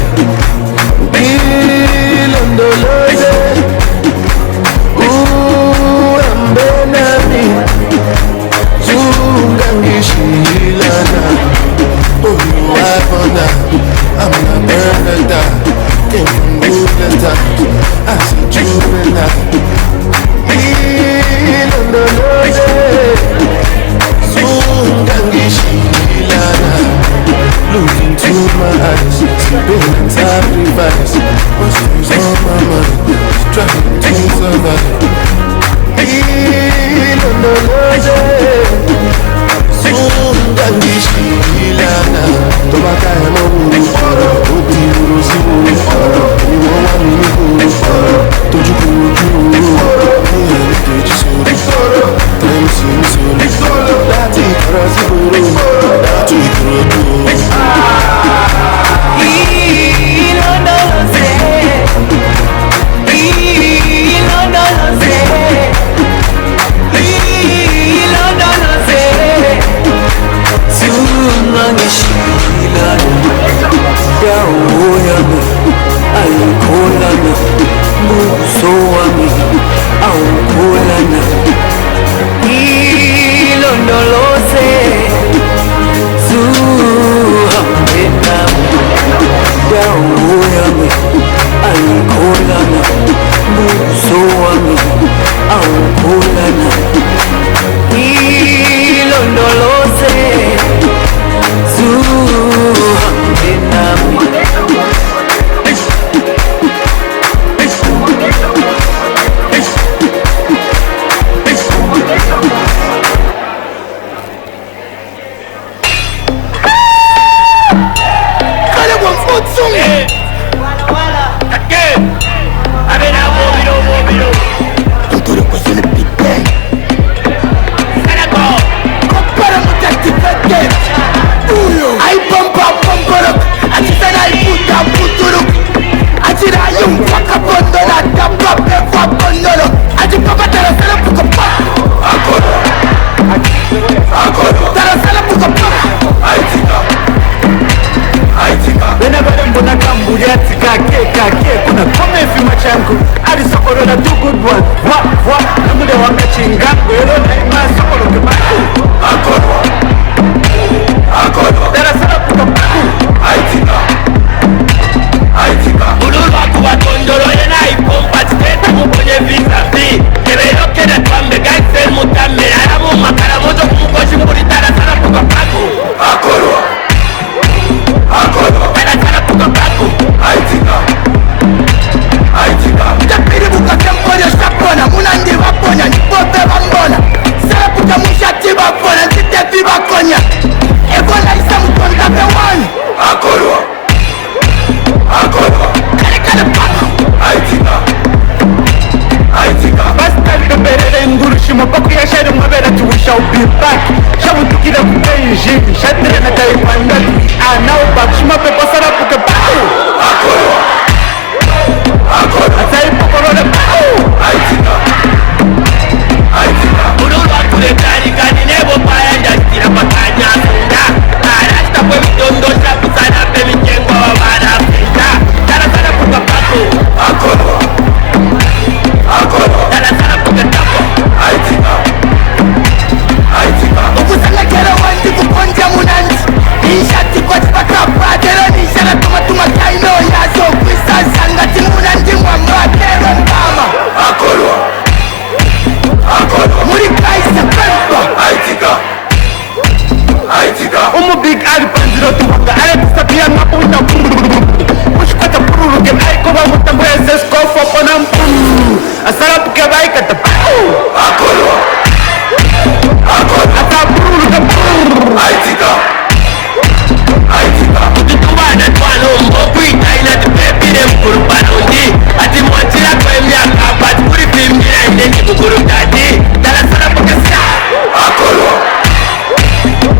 ìṣìlànà tó bá ká ẹ mọ́ wúru ọ̀rọ̀ ó di wúru sí wúru ọ̀rọ̀ ni wọ́n wá mi ní wúru ọ̀rọ̀ tójú kú ojú wúru ní ẹ̀rí kejì sórí tẹ́lú sí ní sórí láti ìkọ̀rọ̀ sí wúru láti ìkọ̀rọ̀ tó. Asara porque vai cata